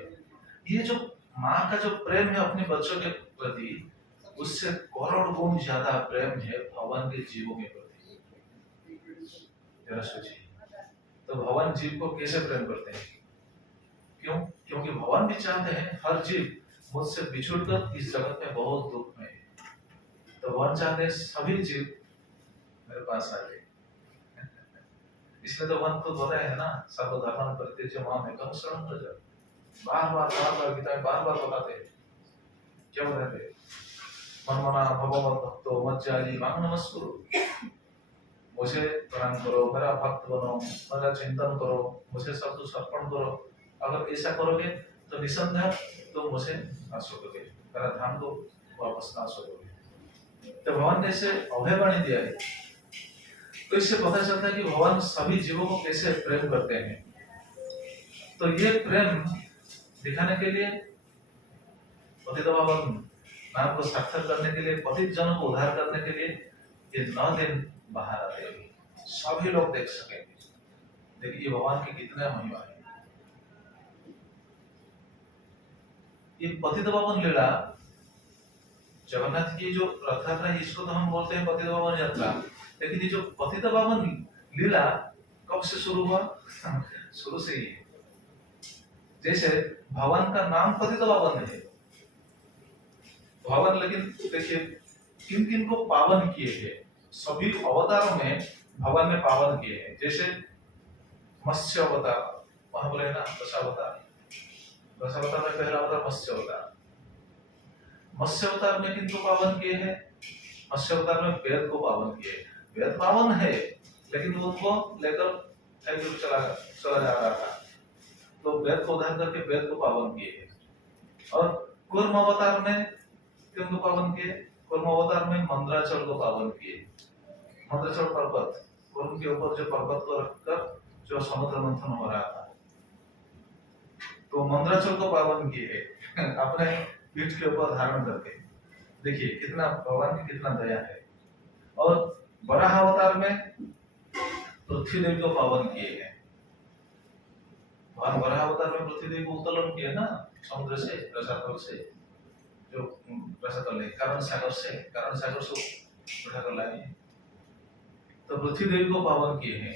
ये जो माँ का जो प्रेम है अपने बच्चों के प्रति, उससे करोड़ गुण ज्यादा प्रेम है भगवान के जीवों के प्रति। जरा सोचिए, तो भगवान जीव को कैसे प्रेम करते हैं? क्यों? क्योंकि भगवान भी चाहते हैं हर जीव मुझसे बिछुड़कर इस जगत में बहुत दुख में है। तो भगवान चाहते हैं सभी जीव मेरे पास आ जाए। इसलिए तो भगवान खुद बताए है ना, सर्वधर्मान् परित्यज्य माम् एकं शरणं व्रज। बार बार गीता में बार बताते हैं। क्या बताते हैं? मनमना भव मद्भक्तो मज्जायि मां नमस्कुरु। मुझे प्रणाम करो, मेरा भक्त बनो, मेरा चिंतन करो, मुझे सब कुछ अर्पण करो। अगर ऐसा करोगे तो निसंदेह तुम मुझे नाश करोगे, मेरा धाम को वापस नाश करोगे। तो भगवान ने इसे अभयवाणी दिया है। तो इससे पता चलता है कि भगवान सभी जीवों को कैसे प्रेम करते हैं। तो ये प्रेम दिखाने के लिए, पतितपावन नाम को सार्थक करने के लिए, पतित जनों को उद्धार करने के लिए ये 9 दिन बाहर आते हैं, सभी लोग देख सकेंगे। देखिए भगवान की कितने महिमा है। ये पतितपावन लीला, जगन्नाथ की जो रथ यात्रा है इसको तो हम बोलते हैं पतितपावन यात्रा, लेकिन ये जो पतितपावन लीला कब से शुरू हुआ? शुरू से ही है। जैसे भगवान का नाम पतितपावन है भगवान, लेकिन देखिए किन किन को पावन किए हैं। सभी अवतारों में भगवान ने पावन किए हैं। जैसे मत्स्य अवतार, वहां बोले ना दशावतार में पहला अवतार मत्स्य अवतार। मत्स्य अवतार में किनको पावन किए हैं? मत्स्य अवतार में वेद को पावन किए। वेद पावन है, लेकिन उनको लेकर एक रूप चला जा रहा था, तो वेद को उद्धार करके वेद को पावन किए। और कूर्म अवतार में किनको पावन किए? कूर्म अवतार में मंदराचल को पावन किए। मंदराचल पर्वत, कूर्म के ऊपर जो पर्वत को रखकर जो समुद्र मंथन हो रहा था, तो मंदराचल को पावन किए अपने पीठ के ऊपर धारण करके। देखिए कितना भगवान की कितना दया है। पृथ्वी देवी को पावन किए हैं। भगवान वराह अवतार में पृथ्वी देवी को उत्तोलन किए ना, समुद्र से, रसातल से, जो रसातल नहीं, कारण सागर से उठा कर लाए। तो पृथ्वी देवी को पावन किए हैं।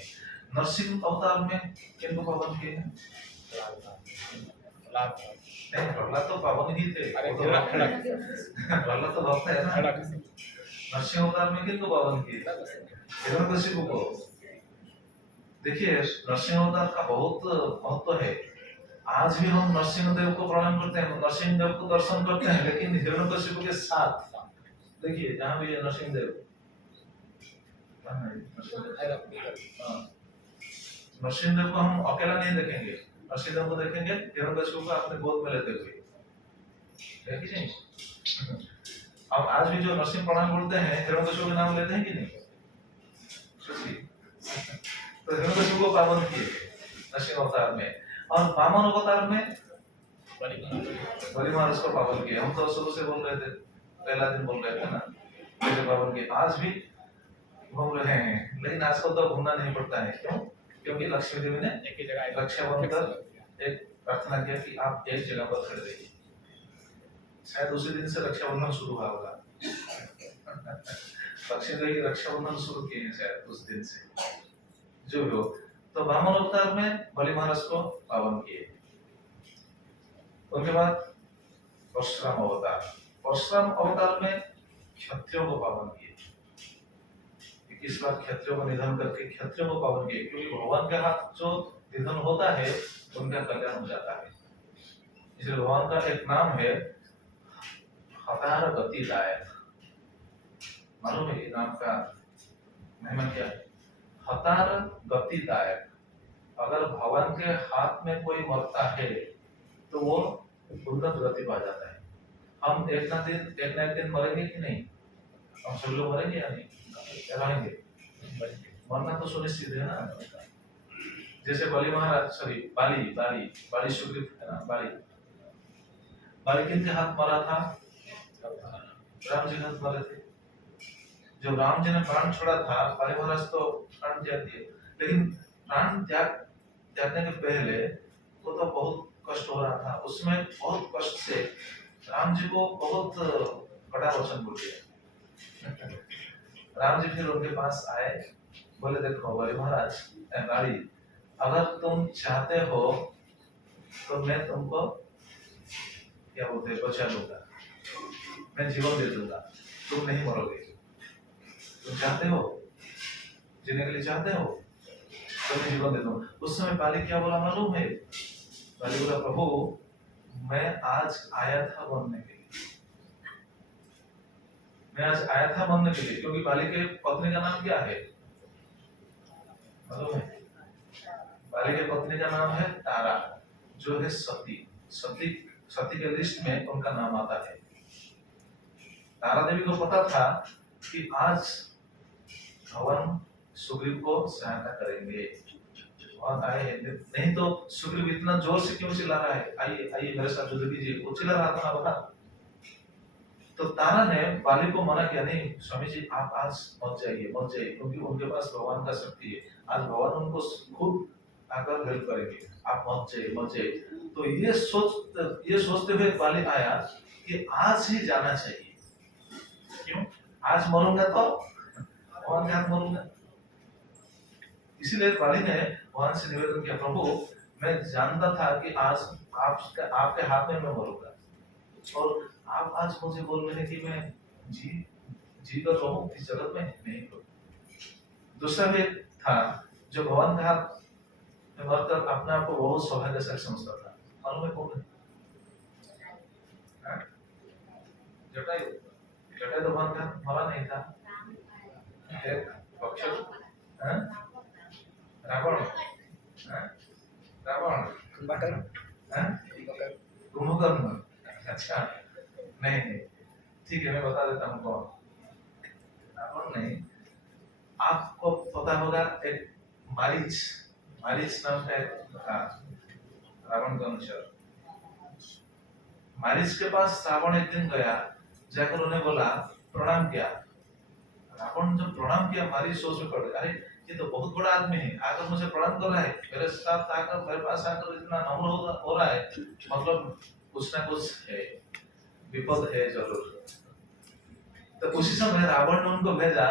नरसिंह अवतार में किनको पावन किए हैं? नहीं, प्रहलाद तो पावन ही थे। प्रहलाद तो भक्त है ना। नरसिंह अवतार में किनको पावन किए? हिरण्यकशिपु को। देखिए, नरसिंह अवतार का बहुत महत्व है। आज भी हम नरसिंह देव को प्रणाम करते हैं, नरसिंह देव को दर्शन करते हैं, लेकिन हिरण्यकशिपु के साथ देखिए, जहाँ भी है नरसिंह देव, नरसिंह देव को हम अकेला नहीं देखेंगे, नरसिंह देव को देखेंगे हिरण्यकशिपु को अपने गोद में लेते हुए, है कि नहीं? अब आज भी जो नरसिंह प्रणाम बोलते हैं, हिरण्यकशिपु के नाम लेते हैं कि नहीं? तो हिरण्यकशिपु को पावन किए नरसिंह अवतार में। और वामन अवतार में बलि महाराज को पावन किए। हम तो शुरू से बोल रहे थे, पहला दिन बोल रहे थे ना, कैसे पावन किए। आज भी घूम रहे हैं, लेकिन आज को तो घूमना नहीं पड़ता है। क्यों? क्योंकि लक्ष्मी देवी ने एक ही जगह रक्षाबंधन कर एक प्रार्थना किया कि आप एक जगह पर खड़े रहिए। शायद उसी दिन से रक्षाबंधन शुरू हुआ होगा। लक्ष्मी देवी की रक्षाबंधन शुरू किए हैं शायद उस दिन से, जो भी हो। तो वामन अवतार में बलि महाराज को पावन किए। उनके बाद परशुराम अवतार, परशुराम अवतार में क्षत्रियों को पावन किए। इस बार क्षत्रियों को निधन करके क्षत्रियों को पावन किए, क्योंकि भगवान के हाथ जो निधन होता है उनका कल्याण हो जाता है। इसलिए भगवान का एक नाम है हतार गतिदायक। मालूम है ये नाम का महिमा क्या है? हतार गतिदायक। अगर भगवान के हाथ में कोई मरता है तो वो उन्नत गति पा जाता है। हम एक ना एक दिन मरेंगे कि नहीं? हम सब लोग मरेंगे या नहीं? रहेंगे। मरना तो सुनिश्चित है ना। जैसे बलि महाराज, सॉरी बाली सुग्रीव है ना, बाली किनके हाथ मरा था? राम जी के हाथ मरे थे। जब राम जी ने प्राण छोड़ा था, बलि महाराज तो प्राण त्याग दिए, लेकिन प्राण त्यागने के पहले वो तो बहुत कष्ट हो रहा था। उसमें बहुत कष्ट से राम जी को बहुत कड़ा वचन बोल दिया। राम जी फिर उनके पास आए, बोले देखो बलि महाराज, बाली, अगर तुम चाहते हो तो मैं तुमको क्या बोलते हैं, बचा लूंगा, मैं जीवन दे दूंगा, तुम नहीं मरोगे। तुम चाहते हो, जीने के लिए चाहते हो, तो मैं जीवन दे दूंगा। उस समय बाली क्या बोला मालूम है? बाली बोला, प्रभु मैं आज आया था मरने के लिए, क्योंकि बाली के पत्नी का नाम क्या है मालूम है? बाली के पत्नी का नाम है तारा, जो है सती के लिस्ट में उनका नाम आता है। तारा देवी को पता था कि आज भगवान सुग्रीव को सहायता करेंगे और आए हैं। नहीं तो सुग्रीव इतना जोर से क्यों चिल्ला रहा है, आइए आइए मेरे साथ युद्ध कीजिए, वो चिल्ला रहा था ना बता। तो तारा ने बाली को मना किया, नहीं स्वामी जी आप आज मत जाइए, क्योंकि उनके पास भगवान का शक्ति है, आज भगवान उनको खुद आकर हेल्प करेंगे, आप मत जाइए। तो ये सोचते हुए बाली आया कि आज ही जाना चाहिए। क्यों? आज मरूंगा तो भगवान के हाथ मरूंगा। इसीलिए बाली ने भगवान से निवेदन किया, प्रभु मैं जानता था कि आज आपके हाथ में मैं मरूंगा, और आप आज मुझे बोल रहे हैं कि मैं जी कर रहूं इस जगत में, नहीं करूं। दूसरा भी था जो भगवान के हाथ में मरकर अपने आप को बहुत सौभाग्यशाली समझता था। मालूम है कौन है? जटायु तो भगवान का मरा नहीं था। कुंभकर्ण। अच्छा नहीं, ठीक है मैं बता देता हूँ कौन। रावण नहीं, आपको पता होगा एक मारीच नाम का एक रावण का अनुचर। मारीच के पास रावण एक दिन गया, जाकर उन्हें बोला, प्रणाम किया। रावण जब प्रणाम किया, मारी सोच में पड़ गया, अरे ये तो बहुत बड़ा आदमी है, आकर मुझे प्रणाम कर रहा है, मेरे साथ आकर मेरे पास आकर इतना नम्र हो रहा है, मतलब कुछ ना कुछ है, विपद है जरूर। तो उसी समय रावण ने उनको भेजा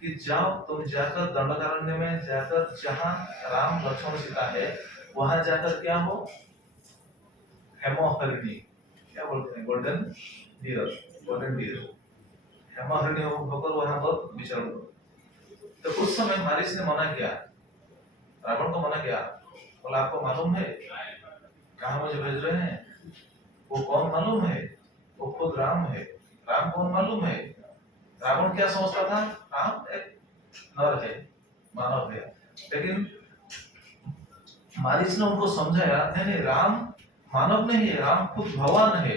कि जाओ तुम जाकर दंडकारण्य में जाकर जहाँ राम लक्ष्मण सीता है वहां जाकर क्या हो, हेमोहरिणी, क्या बोलते हैं, गोल्डन डियर, गोल्डन डियर, हेमोहरिणी होकर वहां पर विचरण करो। तो उस समय मारीच ने मना किया, रावण को मना किया, बोला आपको मालूम है कहाँ मुझे भेज रहे हैं, वो कौन मालूम है, वो खुद राम है, राम कौन मालूम है। रावण क्या समझता था, राम एक नर है, मानव है, लेकिन मारीच ने उनको समझाया नहीं नहीं, राम मानव नहीं है, राम खुद भगवान है।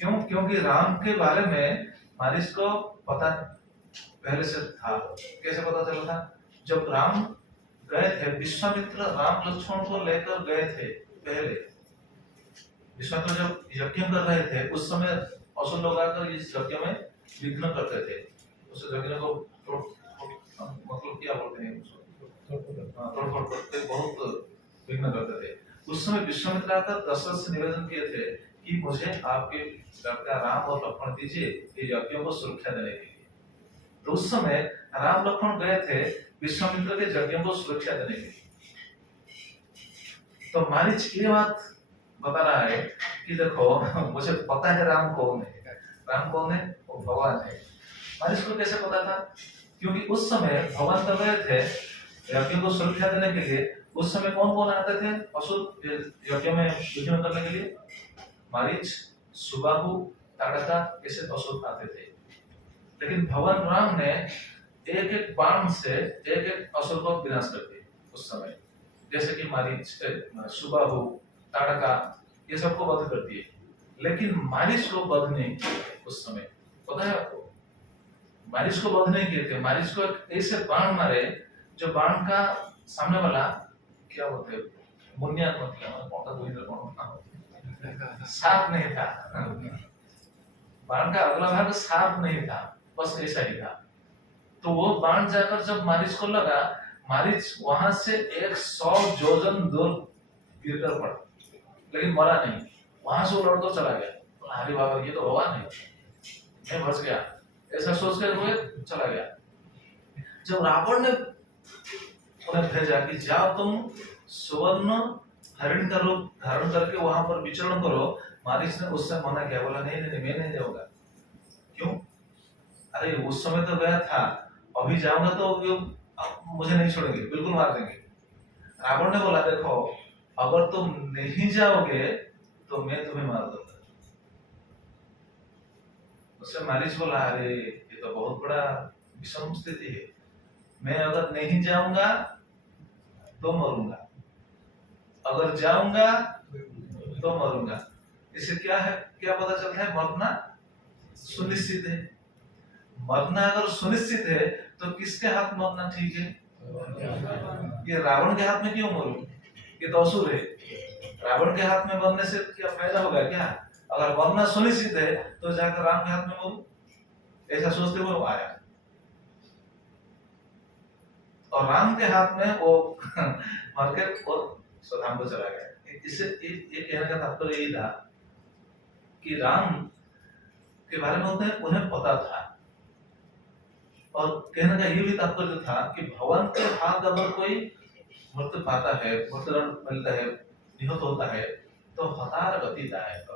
क्यों, क्योंकि राम के बारे में मारीच को पता पहले से था। कैसे पता चला था, जब राम गए थे, विश्वामित्र राम लक्ष्मण को लेकर गए थे, पहले विश्वामित्र जब यज्ञ कर रहे थे उस समय असुर लोग आकर इस यज्ञ में विघ्न करते थे, उस यज्ञ को मतलब क्या बोलते हैं, तोड़-फोड़ करते बहुत विघ्न करते थे। उस समय विश्वामित्र आकर दशरथ से निवेदन किए थे कि मुझे आपके लड़का राम और लक्ष्मण दीजिए ये यज्ञों को सुरक्षा देने के लिए। तो उस समय राम लक्ष्मण गए थे विश्वामित्र के यज्ञ को सुरक्षा देने के लिए। तो मारीच ये बात बता रहा है कि देखो मुझे पता है राम कौन है, राम कौन है, वो भगवान है। मारीच को कैसे पता था, क्योंकि उस समय भगवान कर रहे थे यज्ञ को सुरक्षा देने के लिए, उस समय कौन कौन आते थे असुर यज्ञ में विघ्न करने के लिए, मारीच, सुबाहु, ताड़का, ऐसे असुर आते थे। लेकिन भगवान राम ने एक एक बाण से एक एक असुर को विनाश कर दिया उस समय, जैसे कि मारीच, सुबाहु, ताड़का, ये सबको वध कर दिए, लेकिन मारीच को वध नहीं किए उस समय। पता है आपको, मारीच को वध नहीं किए थे, मारीच को ऐसे बाण मारे जो बाण का सामने वाला क्या बोलते हैं, मुनिया साफ नहीं था, बाण का अगला भाग साफ नहीं था, बस ऐसा ही था। तो वो बाण जाकर जब मारीच को लगा, मारीच वहां से 100 योजन दूर गिरकर पड़ा, लेकिन मरा नहीं, वहां से वो लड़कर चला गया। अरे बाबा ये तो भगवान है, मैं बच गया, ऐसा सोच कर वो चला गया। जब रावण ने उन्हें भेजा कि जाओ तुम सुवर्ण हरिण का रूप धारण करके वहां पर विचरण करो, मारीच ने उससे मना किया, बोला नहीं नहीं मैं नहीं जाऊंगा। क्यों, अरे उस समय तो गया था, अभी जाऊंगा तो मुझे नहीं छोड़ेंगे, बिल्कुल मार देंगे। रावण ने बोला देखो अगर तुम नहीं जाओगे तो मैं तुम्हें मार दूंगा। उससे मारीच बोला अरे ये तो बहुत बड़ा विषम स्थिति है, मैं अगर नहीं जाऊंगा तो मरूंगा, अगर जाऊंगा तो मरूंगा। इससे क्या है, क्या पता चलता है, मरना सुनिश्चित है। मरना अगर सुनिश्चित है तो किसके हाथ में मरना ठीक है, ये रावण के हाथ में क्यों मरूं, ये तो असुर है, रावण के हाथ में मरने से क्या फायदा होगा क्या, अगर मरना सुनिश्चित है तो जाकर राम के हाथ में मरूं, ऐसा सोचते हुए आया और राम के हाथ में वो मर के और स्वधाम को चला गया। इससे ये कहने का तात्पर्य यही था कि राम के बारे में उन्हें पता था, और कहने का ये भी तात्पर्य था कि भगवान के हाथ अगर कोई मृत्यु पाता है, मृत्युदंड मिलता है, निहत होता है, तो हतार गति दायक,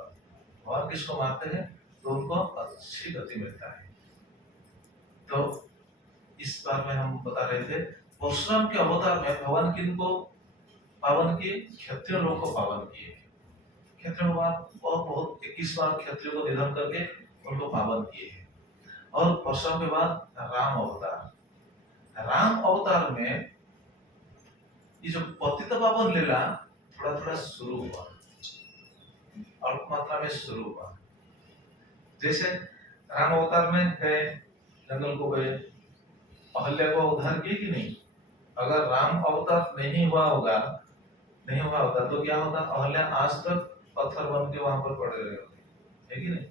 भगवान किसको मारते हैं तो उनको अच्छी गति मिलता है। तो इस बार में हम बता रहे थे परशुराम के अवतार में भगवान किनको पावन किए, क्षत्रिय लोग को पावन किए। क्षत्रियों बहुत 21 बार क्षत्रियों को निधन करके उनको पावन किए। और परशुराम के बाद राम अवतार, राम अवतार में ये जो पतित पावन लीला थोड़ा थोड़ा शुरू हुआ, अल्प मात्रा में शुरू हुआ। जैसे राम अवतार में गए, जंगल को गए, अहल्या को उद्धार किए कि नहीं। अगर राम अवतार नहीं हुआ होता तो क्या होता, अहल्या आज तक पत्थर बन के वहां पर पड़े रहे होते, है कि नहीं।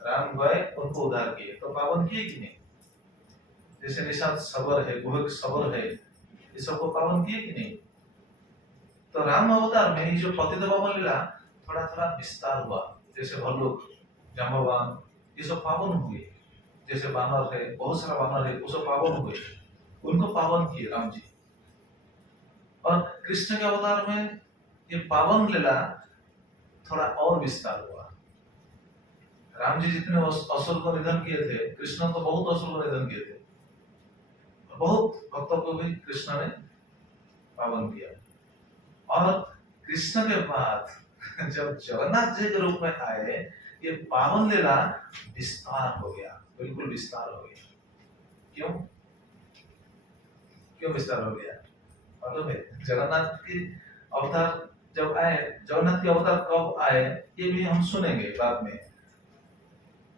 राम गए, उनको उद्धार किए तो पावन किए कि नहीं। जैसे निषाद सबर है, गुहक सबर है, ये सबको पावन किए कि नहीं? तो राम अवतार में ये जो पतित पावन लीला थोड़ा थोड़ा विस्तार हुआ, जैसे भल्लुक, जाम्बवान, ये सब पावन हुए। जैसे बानर है, बहुत सारा बानर है, वो सब पावन हुए, उनको पावन किए राम जी। और कृष्ण के अवतार में ये पावन लीला थोड़ा और विस्तार हुआ। राम जी जितने असुर को निधन किए थे, कृष्ण तो बहुत असुर को निधन किए थे, बहुत भक्तों को भी कृष्ण ने पावन किया। और कृष्ण के बाद जब जगन्नाथ जी के रूप में आए, ये पावन लीला विस्तार हो गया, बिल्कुल विस्तार हो गया। क्यों क्यों विस्तार हो गया? मालूम है? जगन्नाथ की अवतार जब आए, जगन्नाथ के अवतार कब आए ये भी हम सुनेंगे बाद में।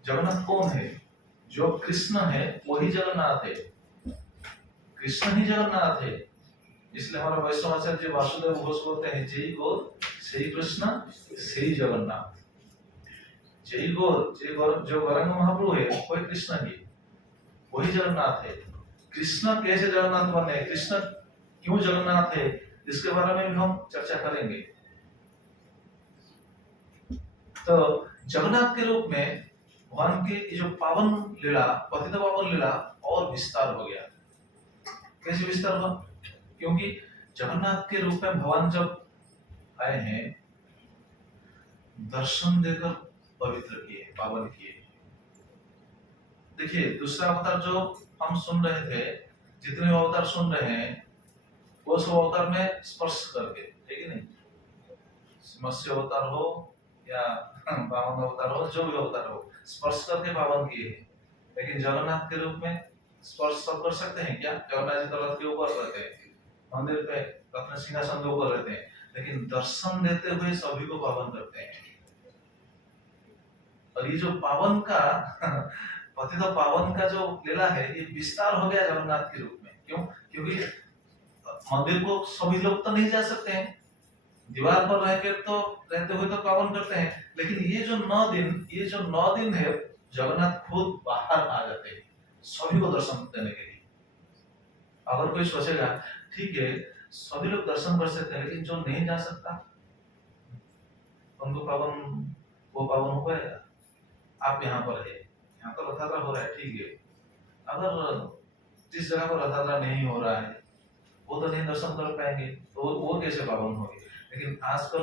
जगन्नाथ कौन है? जो कृष्ण है वही जगन्नाथ है, कृष्ण ही जगन्नाथ है। इसलिए हमारा वैष्णव आचार्य जी वासुदेव घोष बोलते हैं, जय गौर श्री कृष्ण श्री जगन्नाथ। जय गौर, जय गौर जो गौरांग महाप्रभु है वही कृष्ण ही, वही जगन्नाथ है। कृष्ण कैसे जगन्नाथ बने, कृष्ण क्यों जगन्नाथ है, इसके बारे में भी हम चर्चा करेंगे। तो जगन्नाथ के रूप में भगवान की जो पावन लीला, पतित पावन लीला और विस्तार हो गया। कैसे विस्तार हुआ? क्योंकि जगन्नाथ के रूप में भगवान जब आए हैं, दर्शन देकर पवित्र किए, पावन किए। देखिए दूसरा अवतार जो हम सुन रहे थे, जितने अवतार सुन रहे हैं, वो सब अवतार में स्पर्श करके, ठीक है नहीं? मत्स्य अवतार हो या वामन अवतार हो, जो भी अवतार हो, स्पर्श करके पावन किए हैं। लेकिन जगन्नाथ के रूप में स्पर्श सब कर सकते हैं क्या? जगन्नाथ जी तो रथ के ऊपर रहते हैं, मंदिर पे रत्न सिंहासन के ऊपर रहते हैं, लेकिन दर्शन देते हुए सभी को पावन करते हैं। और ये जो पावन का पतित पावन का जो लीला है, ये विस्तार हो गया जगन्नाथ के रूप में। क्यों? क्योंकि मंदिर को सभी लोग तो नहीं जा सकते हैं, दीवार पर रहते हुए तो पावन करते हैं, लेकिन ये जो 9 दिन है, जगन्नाथ खुद बाहर आ जाते हैं सभी को दर्शन देने के लिए। अगर कोई सोचेगा ठीक है सभी लोग दर्शन कर सकते हैं, लेकिन जो नहीं जा सकता उनको वो पावन हो पाएगा? आप यहाँ पर है, यहाँ तो रथयात्रा हो रहा है, ठीक है, अगर जिस जगह पर रथयात्रा नहीं हो रहा है वो तो नहीं दर्शन कर पाएंगे, तो वो कैसे पावन होंगे? लेकिन आजकल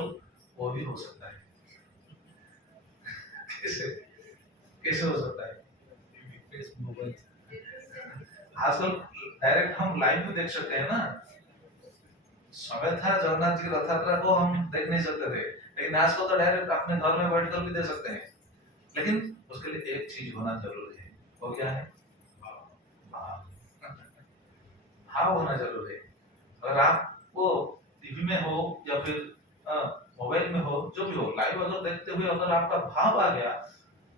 वो भी हो सकता है। कैसे कैसे हो सकता है? आजकल डायरेक्ट हम लाइव में देख सकते हैं ना। समय था जगन्नाथ जी की रथयात्रा को हम देख नहीं सकते थे, लेकिन आजकल तो डायरेक्ट अपने घर में बैठकर भी देख सकते हैं। लेकिन उसके लिए एक चीज होना जरूरी है, वो क्या है? भाव होना जरूरी है। अगर आपको टीवी में हो या फिर मोबाइल में हो, जो भी हो, लाइव अगर देखते हुए अगर आपका भाव आ गया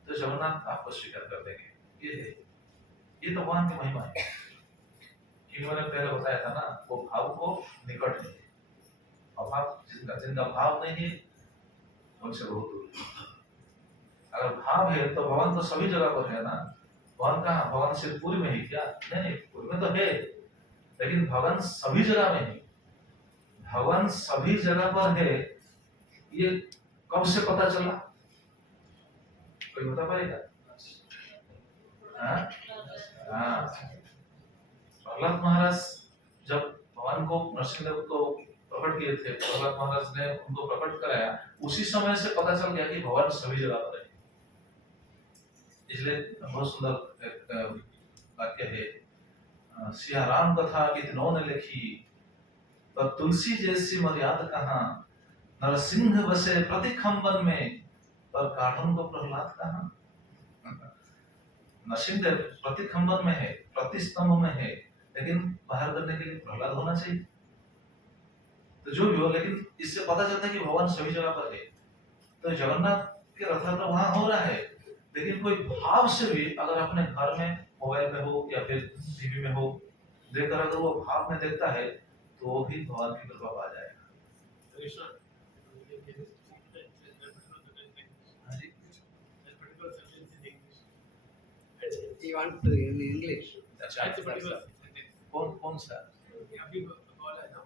तो जगन्नाथ आपको स्वीकार कर देंगे। ये तो भगवान की महिमा है। क्योंकि मैंने पहले बताया था ना, वो भाव को निकट है, अभाव जिनका भाव नहीं है उनसे बहुत दूर है। अगर भाव है तो भगवान तो सभी जगह पर है ना। भगवान कहाँ? भगवान सिर्फ पुरी में ही क्या? नहीं, पुरी में तो है, लेकिन भगवान सभी जगह में है। भगवान सभी जगह पर है, ये कब से पता चला? कोई बता पाएगा? प्रहलाद महाराज जब भगवान को, नरसिंहदेव को प्रकट किए थे, प्रहलाद महाराज ने उनको प्रकट कराया, उसी समय से पता चल गया कि भगवान सभी जगह पर है। इसलिए बहुत सुंदर एक वाक्य है, सिया राम कथा कितनों ने लिखी, पर तुलसी जैसी मर्यादा कहाँ, नरसिंह बसे प्रति खंबन में, पर काढ़न को प्रहलाद कहाँ। नरसिंह प्रति खंबन में है, प्रति स्तंभ में है, लेकिन बाहर करने के लिए प्रहलाद होना चाहिए। तो जो भी हो, लेकिन इससे पता चलता है कि भगवान सभी जगह पर है। तो जगन्नाथ के रथयात्रा वहां हो रहा है, लेकिन कोई भाव से भी अगर अपने घर में, मोबाइल में हो या फिर टीवी में हो, देखकर अगर वो भाव में देखता है तो वो भी भगवान की कृपा पा जाएगा। You want to in English? अच्छा कौन कौन सा अभी बोला है ना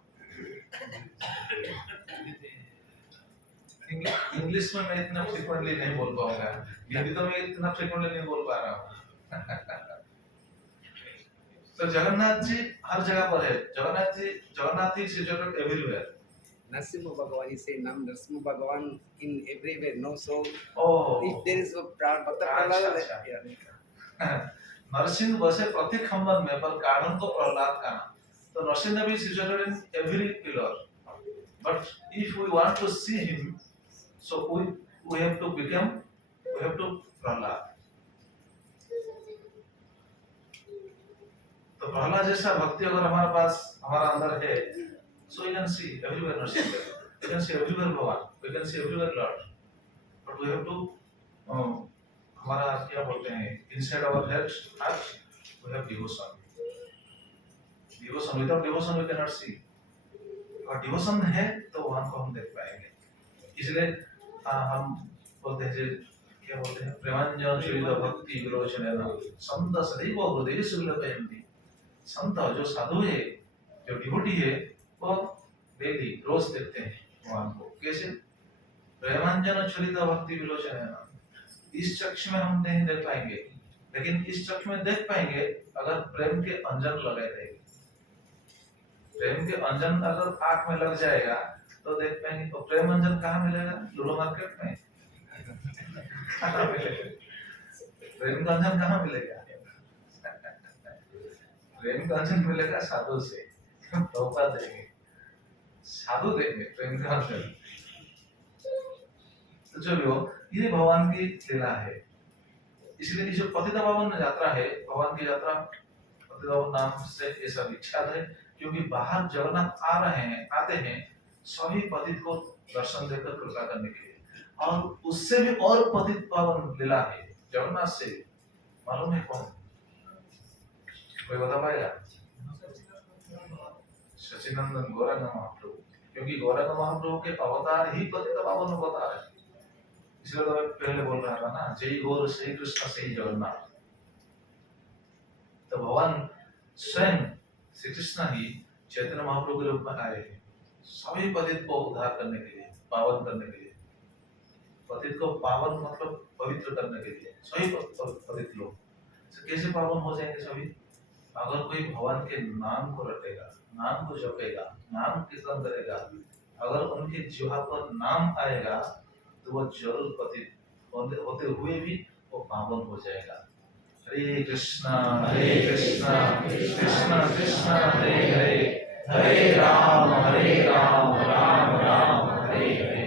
इंग्लिश में मैं इतना फ्रिक्वेंटली नहीं बोल पाऊंगा, हिंदी तो मैं इतना फ्रिक्वेंटली नहीं बोल पा रहा हूँ। तो जगन्नाथ जी हर जगह पर है, जगन्नाथ ही situated everywhere. Narasimha Bhagavan, he say now Narasimha Bhagavan in everywhere, no? So Oh. if there is a Bhakta Prahlad, yeah. Narasimha बसे प्रति खंबन में, पर कारण तो प्रहलाद का नाम। तो नरसिंह भी situated in every pillar, but if we want to see him, so we have to Prahlad. तो प्रहलाद जैसा भक्ति अगर हमारे पास हमारा अंदर है, so we can see everywhere Nrsimha, we can see everywhere Bhagavan, we can see everywhere Lord, but we have to हमारा क्या बोलते हैं, inside our heart we have devotion without devotion we cannot see। और devotion है तो भगवान को हम देख पाएंगे। इसलिए हम बोलते हैं क्या बोलते हैं, प्रेमांजन चरित भक्ति विलोचनेन संत सदैव हृदय सुलभयन्ति। संत जो साधु है, जो डिवोटी है, वो डेली रोज देखते हैं भगवान को। कैसे? प्रेमांजन चरित भक्ति विलोचनेन। इस चक्षु में हम नहीं देख पाएंगे, लेकिन इस चक्षु में देख पाएंगे अगर प्रेम के अंजन लगे रहेंगे। प्रेम के अंजन अगर आंख में लग जाएगा तो देख पाएंगे। तो प्रेम अंजन कहाँ मिलेगा? लूलो मार्केट में। प्रेम का अंजन कहाँ मिलेगा? प्रेम का अंजन मिलेगा साधु से। धोखा देंगे, साधु देंगे प्रेम का अंजन। तो चलो, ये भगवान की लीला है। इसलिए जो पतितपावन यात्रा है, भगवान की यात्रा पतितपावन नाम से ऐसा विख्यात है, क्योंकि बाहर जगन्नाथ आते हैं सभी पतित को दर्शन देकर कृपा करने के लिए। और उससे भी और पतितपावन लीला है जगन्नाथ से, मालूम है कौन? कोई बता पाएगा? सच्चिदानंद गौरांग महाप्रभु, क्योंकि गौरांग महाप्रभु के अवतार ही पतितपावन अवतार है। इसलिए तो मैं पहले बोल रहा था ना, जय गौर श्री कृष्ण श्री जगन्नाथ। तो भगवान स्वयं श्री कृष्ण ही चैतन्य महाप्रभु के रूप में आए हैं सभी पतित को उद्धार करने के लिए, पावन करने के लिए। पतित को पावन मतलब पवित्र करने के लिए। सभी पतित लोग कैसे पावन हो जाएंगे सभी? अगर कोई भगवान के नाम को रटेगा, नाम को जपेगा, नाम कीर्तन करेगा, अगर उनके जिह्वा पर नाम आएगा तो वो जरूर पतित होते हुए भी वो पावन हो जाएगा। हरे कृष्णा कृष्णा कृष्णा हरे हरे, हरे राम राम राम हरे हरे।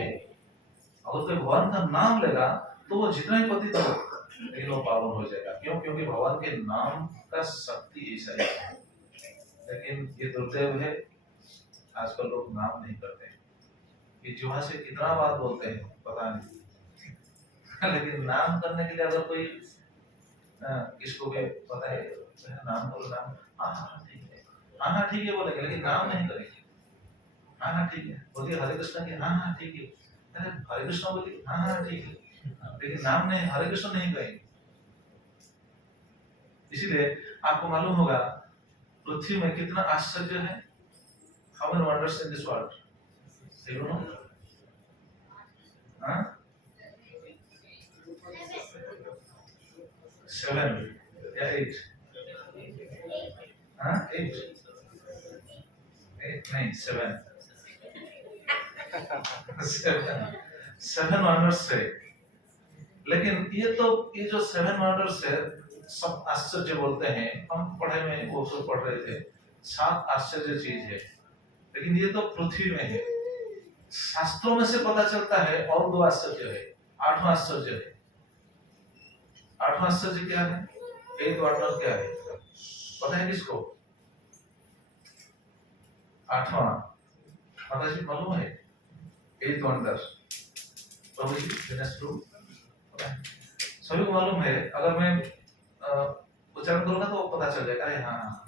अगर कोई भगवान का नाम लेगा तो वो जितना ही पतित हो लेकिन वो पावन हो जाएगा। क्यों? क्योंकि भगवान के नाम का शक्ति ऐसा है। लेकिन ये दुर्दैव है, आजकल लोग नाम नहीं करते। ये जुहा से कितना बात बोलते हैं पता नहीं। लेकिन नाम करने के लिए अगर कोई किसको भी पता है नाम करो, नाम हाँ ठीक है, हाँ ठीक है बोलेंगे, लेकिन नाम नहीं करेंगे। हाँ ठीक है बोलिए हरे कृष्ण के, हाँ ठीक है, अरे हरे कृष्ण बोलिए, हाँ ठीक है, लेकिन नाम नहीं, हरे कृष्ण नहीं कहेंगे। इसीलिए आपको मालूम होगा पृथ्वी में कितना आश्चर्य है। How many wonders in this world? You know? Huh? 7 या 8? हाँ 8 नहीं 7 7 वंडर्स है। लेकिन ये जो 7 वंडर्स है सब आश्चर्य बोलते हैं। हम पढ़ाई में वो सब पढ़ रहे थे, 7 आश्चर्य चीज है, लेकिन ये तो पृथ्वी में है। शास्त्रों में से पता चलता है और 2 आश्चर्य है, 8वां आश्चर्य है। 8वां आश्चर्य क्या है? 8 वंडर क्या है पता है किसको? 8वां माता जी मालूम है? 8 वंडर प्रभु जी सभी को मालूम है। अगर मैं उच्चारण करूंगा तो पता चल जाएगा। अरे हाँ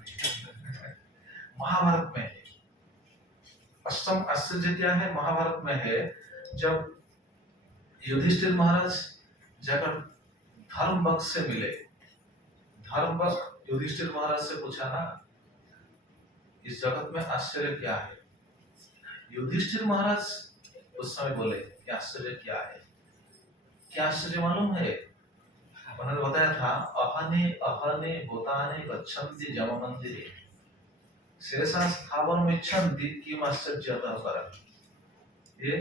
महाभारत में है। 8वां आश्चर्य क्या है? महाभारत में है, जब युधिष्ठिर महाराज जाकर धर्मवक से मिले। धर्मवक युधिष्ठिर महाराज से पूछा ना, इस जगत में आश्चर्य क्या है? युधिष्ठिर महाराज उस समय बोले कि आश्चर्य क्या है? क्या आश्चर्य मालूम है? उन्होंने बताया था, अहने अहने भूतानि गच्छन्ति जम मंदिरे शेषा स्थावरम इच्छन्ति किम आश्चर्यतः परम्। ये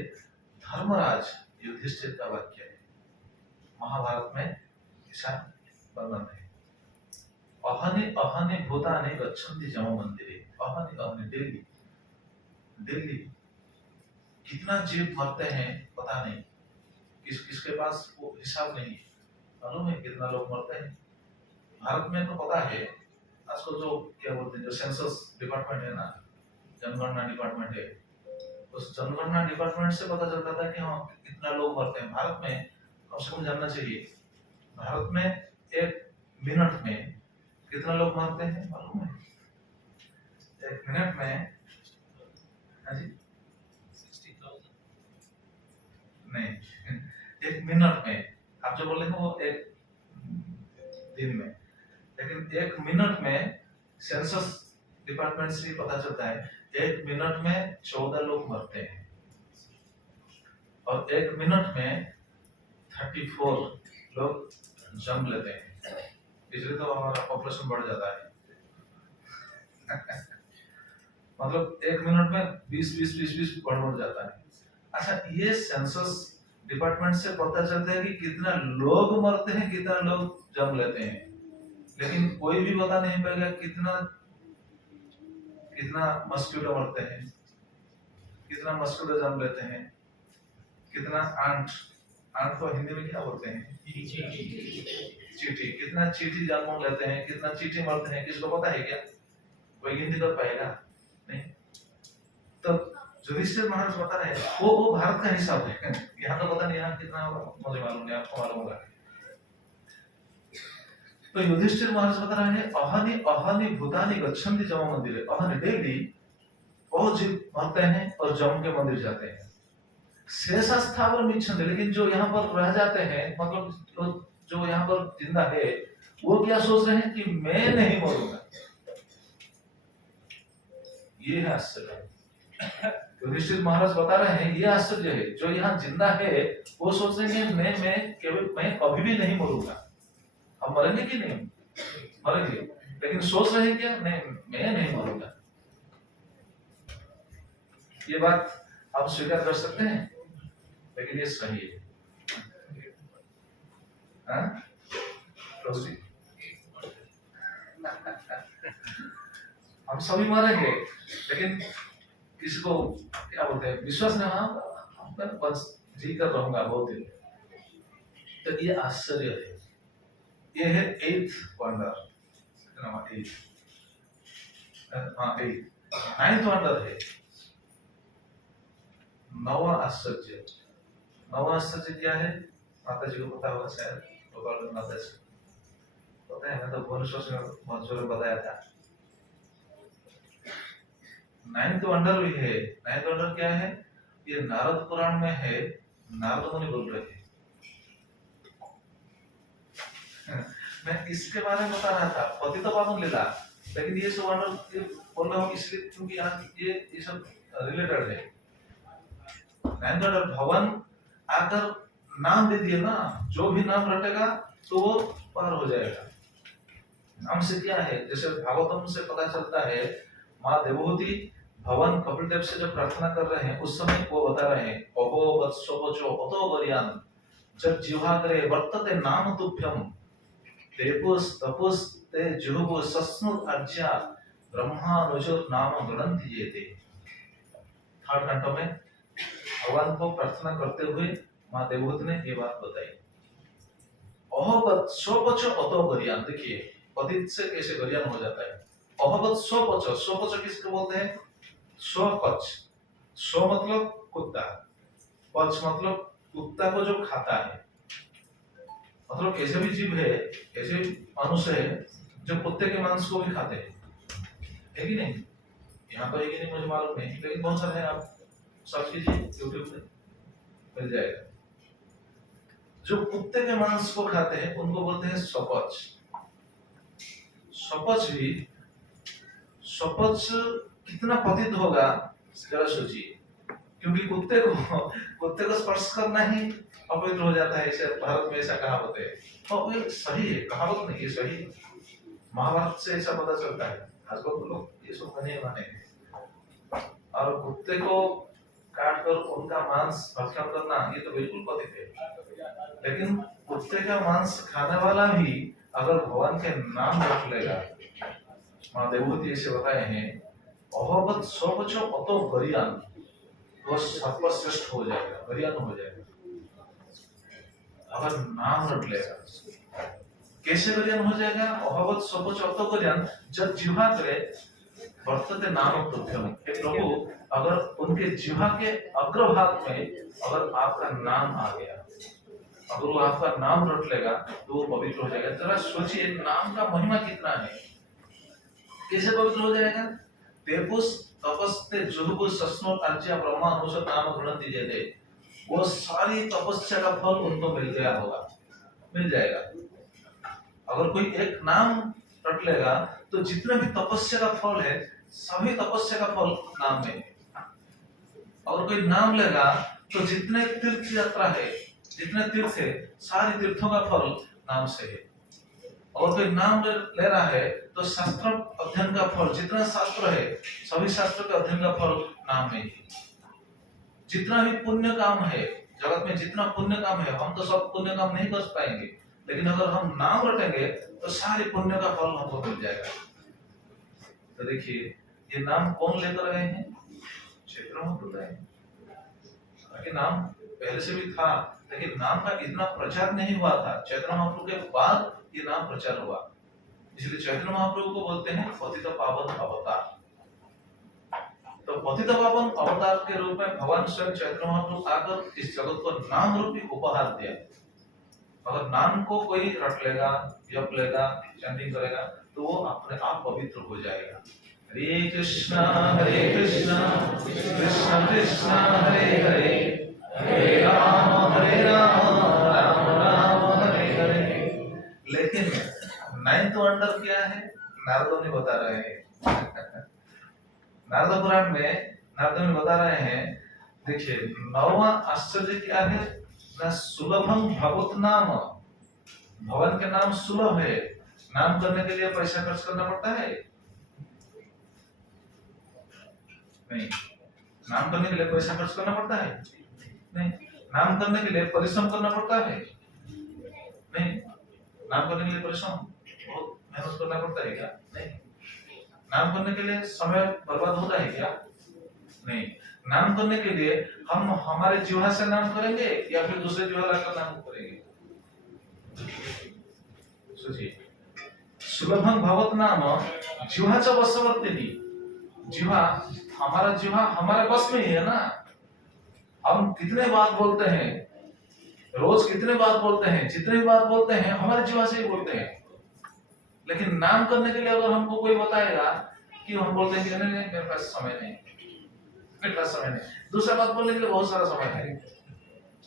धर्मराज युधिष्ठिर का वाक्य है, महाभारत में ऐसा वर्णन है। अहने अहने भूतानि गच्छन्ति जम मंदिरे, अहने अहने डेली डेली कितना जीव मरते हैं पता नहीं, किसके पास वो हिसाब नहीं मालूम है कितना लोग मरते हैं। भारत में तो पता है, आजकल जो क्या बोलते हैं, जो सेंसस डिपार्टमेंट है ना, जनगणना डिपार्टमेंट है, उस जनगणना डिपार्टमेंट से पता चलता था कि हाँ कितना लोग मरते हैं भारत में। कम से कम जानना चाहिए, भारत में एक मिनट में कितना लोग मरते हैं मालूम है? एक मिनट में, हाँ जी, 60,000 नहीं, एक मिनट में आप जो बोले वो एक दिन में, लेकिन एक मिनट में सेंसस डिपार्टमेंट से पता चलता है एक मिनट में 14 लोग मरते हैं और एक मिनट में 34 लोग जन्म लेते हैं, इसलिए तो हमारा पॉपुलेशन बढ़ जाता है। मतलब एक मिनट में 20 बढ़ जाता है। अच्छा, ये सेंसस डिपार्टमेंट से पता चलता है कि कितना लोग मरते हैं, कितना लोग जन्म लेते हैं, लेकिन कोई भी बता नहीं पाएगा कितना मस्किटो मरते हैं, कितना मस्किटो जन्म लेते हैं, कितना आंट को हिंदी में क्या बोलते हैं? चींटी, कितना चींटी जन्म लेते हैं, कितना चींटी मरते हैं, किसको पता है क्या? कोई गिनती कर पाएगा नहीं। तो युधिष्ठिर महाराज बता रहे हैं, वो भारत का हिसाब है, यहाँ तो पता नहीं यहाँ कितना होगा, मुझे मालूम नहीं, आपको मालूम होगा। तो युधिष्ठिर महाराज बता रहे हैं, अहनि अहनि भूतानि गच्छन्ति जम मंदिरे, अहनि डेली बहुत जीव मरते हैं और जम के मंदिर जाते हैं। शेषा स्थावर इच्छन्ति, लेकिन जो यहाँ पर रह जाते हैं, मतलब जो यहाँ पर जिंदा है, वो क्या सोच रहे हैं कि मैं नहीं मरूंगा। ये है आश्चर्य। युधिष्ठिर महाराज बता रहे हैं ये आश्चर्य है, जो यहाँ जिंदा है वो सोच रहे हैं मैं कभी भी नहीं मरूंगा। हम मरेंगे कि नहीं? मरेंगे, लेकिन सोच रहे हैं क्या? मैं नहीं मरूंगा। ये बात आप स्वीकार कर सकते हैं, लेकिन ये सही है। हम सभी मरेंगे, लेकिन किसी को क्या बोलते हैं, विश्वास नहीं, हाँ मैं बस जी कर रहूंगा बहुत दिन। तो ये आश्चर्य है, ये है 8th वंडर, 9th वंडर है, 9वां आश्चर्य। 9वां आश्चर्य क्या है? माता जी को पता होगा शायद, गोपाल माता जी पता है, मैं तो भुवनेश्वर में मंसूर बताया था। 9th वंडर भी है। 9th वंडर क्या है? ये नारद पुराण में है, नारद मुनि बोल रहे हैं। मैं इसके बारे में बता रहा था, पतित पावन लीला, लेकिन ये सब वंडर बोल रहा हूँ इसलिए क्योंकि यहाँ ये सब रिलेटेड है। 9th वंडर, भवन आकर नाम दे दिए ना, जो भी नाम रटेगा तो वो पार हो जाएगा। नाम से क्या है? जैसे भागवतम से पता चलता है, माँ देवहूति भवन कपिल देव से जब प्रार्थना कर रहे हैं, उस समय वो बता रहे हैं, अहो वत्सोपचो अतो वरियान जब जिह्वाग्रे वर्तते नाम तुभ्यम देवोस तपोस ते जिह्वो सस्नुत अर्च्या ब्रह्मा नुजुर नाम गणन्ति येते। 3rd कंठों में भगवान को प्रार्थना करते हुए माँ देवहूति ने ये बात बताई। अहोवत स्वपच अतो गरियान, देखिए पतित से कैसे गरियान हो जाता है। अहोवत स्वपच, स्वपच किसको बोलते हैं? स्वपच। स्व मतलब कुत्ता, पच मतलब कुत्ता को जो खाता है, मतलब ऐसे भी जीव है, ऐसे मनुष्य है जो कुत्ते के मांस को भी खाते हैं, है कि नहीं? यहाँ तो है कि नहीं मुझे मालूम नहीं, लेकिन बहुत सारे हैं, आप सर्च कीजिए यूट्यूब पे मिल जाएगा। जो कुत्ते के मांस को खाते हैं उनको बोलते हैं स्वपच। स्वपच भी स्वपच कितना पतित होगा जरा सोचिए, क्योंकि कुत्ते को स्पर्श करना ही अपवित्र हो जाता है। ऐसे भारत में ऐसा कहावत है, और ये सही है, कहावत नहीं, ये सही है। महाभारत से ऐसा पता चलता है। आजकल तो लोग ये सब नहीं माने, और कुत्ते को काट कर उनका मांस भक्षण करना ये तो बिल्कुल पतित है। लेकिन कुत्ते का मांस खाने वाला भी अगर भगवान के नाम रख लेगा, माँ देवभूति ऐसे बताए हैं, अहोबत स्वपचो अतो गरियान, वो सर्वश्रेष्ठ हो जाएगा, गरियान हो जाएगा अगर नाम रख लेगा। कैसे गरियान हो जाएगा? अहोबत स्वपचो अतो गरियान, जब जिह्वा करे वर्तते नाम तुभ्यम। हे प्रभु, अगर उनके जिह्वा के अग्रभाग में अगर आपका नाम आ गया, अगर वो आपका नाम रट लेगा तो वो पवित्र हो जाएगा। जरा सोचिए नाम का महिमा कितना है। कैसे पवित्र हो जाएगा? तेपुस तपस्ते जुहुगु सस्नो अर्ज्य ब्रह्मा अनुसत नाम गृणति जेते, वो सारी तपस्या का फल उनको मिल गया होगा, मिल जाएगा। अगर कोई एक नाम रट लेगा तो जितने भी तपस्या का फल है, सभी तपस्या का फल नाम में है। अगर कोई नाम लेगा तो जितने तीर्थ यात्रा है, जितने तीर्थ है, सारे तीर्थों का फल नाम से है। और कोई नाम ले रहा है तो शास्त्र अध्ययन का फल, जितना शास्त्र है सभी शास्त्र के अध्ययन का फल नाम में है। जितना भी पुण्य काम है जगत में, जितना पुण्य काम है, हम तो सब पुण्य काम नहीं कर पाएंगे, लेकिन अगर हम नाम रटेंगे तो सारे पुण्य का फल हमको मिल जाएगा। तो देखिए ये नाम कौन लेकर रहे हैं? चैत्र महाप्रभु रहे हैं। कि नाम पहले से भी था, लेकिन नाम का इतना प्रचार नहीं हुआ था। चैत्र महाप्रभु के बाद ये नाम प्रचार हुआ, इसलिए चैत्र महाप्रभु को बोलते हैं पतित पावन अवतार। तो पतित पावन अवतार के रूप में भगवान स्वयं चैत्र महाप्रभु आकर इस जगत को नाम रूपी उपहार दिया। अगर नाम को कोई रट लेगा, जप लेगा, चैंटिंग करेगा तो वो अपने आप पवित्र हो जाएगा। हरे कृष्णा कृष्ण कृष्ण हरे हरे, हरे राम राम राम हरे हरे। लेकिन 9th वंडर क्या है? नारद ने बता रहे हैं। नारद पुराण में नारद ने बता रहे हैं, देखिए 9वां आश्चर्य क्या है? ना सुलभम भगवत नाम, भगवान के नाम सुलभ है। नाम करने के लिए पैसा खर्च करना पड़ता है? नहीं। नाम करने के लिए पैसा खर्च करना पड़ता है? नहीं। नाम करने के लिए परिश्रम करना पड़ता है? नहीं। नाम करने के लिए परिश्रम बहुत मेहनत करना पड़ता है क्या? नहीं। नाम करने के लिए समय बर्बाद होता है क्या? नहीं। नाम करने के लिए हम हमारे जिह्वा से नाम करेंगे या फिर दूसरे जिह्वा लाकर नाम करेंगे? सोचिए। सुलभं भगवत नाम जिह्वाचा वशवर्तिनी। जिह्वा, हमारा जिह्वा हमारे बस में ही है ना। हम कितने बात बोलते हैं, रोज कितने बात बोलते हैं, जितनी बात बोलते हैं हमारे जिह्वा से ही बोलते हैं। लेकिन नाम करने के लिए अगर हमको कोई बताएगा कि हम बोलते हैं कि नहीं मेरे पास समय नहीं, मेरे पास समय नहीं, दूसरा बात बोलने के लिए बहुत सारा समय है।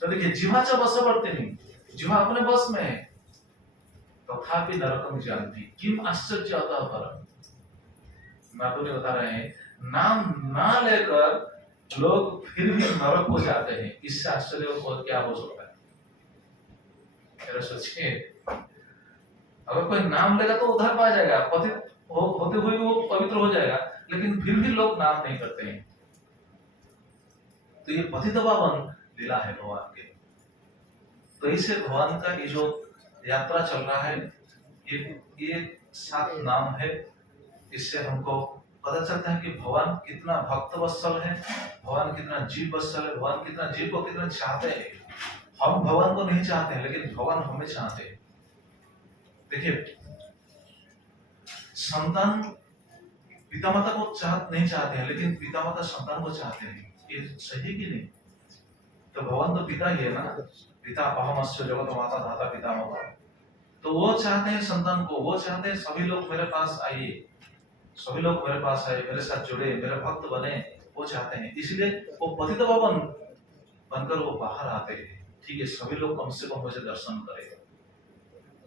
तो देखिए जिह्वाचा वशवर्तिनी, जिह्वा अपने बस में है। तथापि नरकम जानती किम आश्चर्य अतः परम। नारद ने बता रहे हैं नाम ना लेकर लोग फिर भी नरक हो जाते हैं, इससे आश्चर्य और क्या हो सकता है? जरा सोचिए, अगर कोई नाम लेगा तो उद्धार पा जाएगा, पतित होते हुए वो पवित्र हो जाएगा, लेकिन फिर भी लोग नाम नहीं करते हैं। तो ये पतित पावन लीला है भगवान के। तो इसे भगवान का ये जो यात्रा चल रहा है, ये 7 नाम है। इससे हमको पता चलता है कि भगवान कितना भक्त वत्सल है, भगवान कितना जीव वत्सल है, भगवान कितना जीव को कितना चाहते हैं। हम भगवान को नहीं चाहते हैं, लेकिन भगवान हमें चाहते हैं। देखिए संतान पिता माता को नहीं चाहते हैं, लेकिन पिता माता संतान को चाहते हैं। ये सही कि नहीं? तो भगवान तो पिता ही है ना, पिता अहमस्य जगत माता धाता पिता माता। तो वो चाहते हैं संतान को, वो चाहते हैं सभी लोग मेरे पास आइए, सभी लोग मेरे पास आए, मेरे साथ जुड़े, मेरे भक्त बने, वो चाहते हैं। इसलिए वो पतित पावन बनकर वो बाहर आते हैं। ठीक है, सभी लोग कम से कम मुझे दर्शन करें,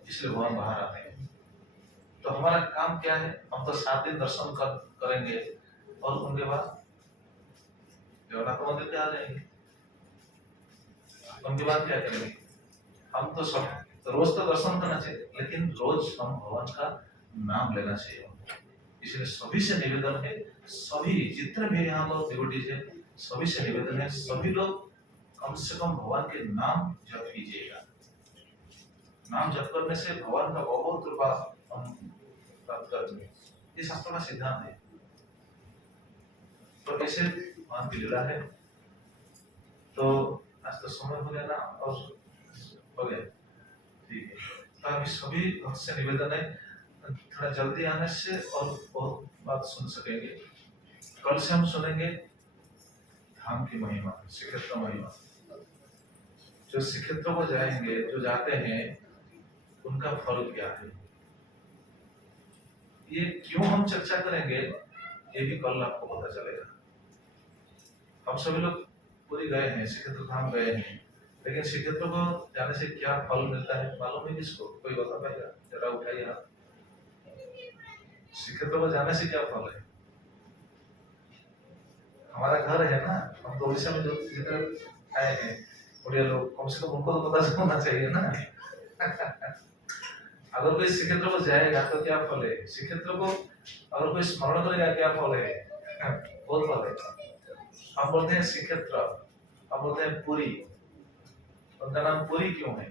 इसलिए भगवान बाहर आते हैं। तो हमारा काम क्या है? हम तो 7 दिन दर्शन करेंगे और उनके बाद जगन्नाथ मंदिर पे आ जाएंगे। उनके बाद क्या करेंगे? हम तो सब रोज तो दर्शन करना चाहिए, लेकिन रोज हम भगवान का नाम लेना चाहिए। इसलिए सभी से निवेदन है, सभी जितने भी यहाँ लोग डिवोटीज है, सभी से निवेदन है, सभी लोग कम से कम भगवान के नाम जप कीजिएगा। नाम जप करने से भगवान का बहुत कृपा हम प्राप्त करेंगे। ये शास्त्रों का सिद्धांत है। तो ऐसे भगवान की लीला है। तो आज तो समय हो गया ना, और हो गया, ठीक है। तो अभी सभी भक्त से निवेदन है, थोड़ा जल्दी आने से और बहुत बात सुन सकेंगे। कल से हम सुनेंगे धाम की महिमा, श्रीक्षेत्र महिमा। जो श्रीक्षेत्र को जाएंगे, जो जाते हैं, उनका फल क्या है, ये क्यों हम चर्चा करेंगे, ये भी कल आपको पता चलेगा। हम सभी लोग पूरी गए हैं, श्रीक्षेत्र धाम गए हैं, लेकिन श्रीक्षेत्र को जाने से क्या फल मिलता है मालूम है किसको? कोई बता पाएगा? जरा उठाइए हाथ। श्रीक्षेत्र को जाने से क्या फल है? हमारा घर है ना, हम तो उड़ीसा में जो जिधर आए हैं उड़िया लोग, कम से कम उनको तो पता होना चाहिए ना। अगर कोई श्रीक्षेत्र को जाएगा तो क्या फल है? श्रीक्षेत्र को अगर कोई स्मरण करेगा क्या फल है? बहुत फल है। हम बोलते हैं श्रीक्षेत्र, हम बोलते हैं पुरी। उनका नाम पुरी क्यों है?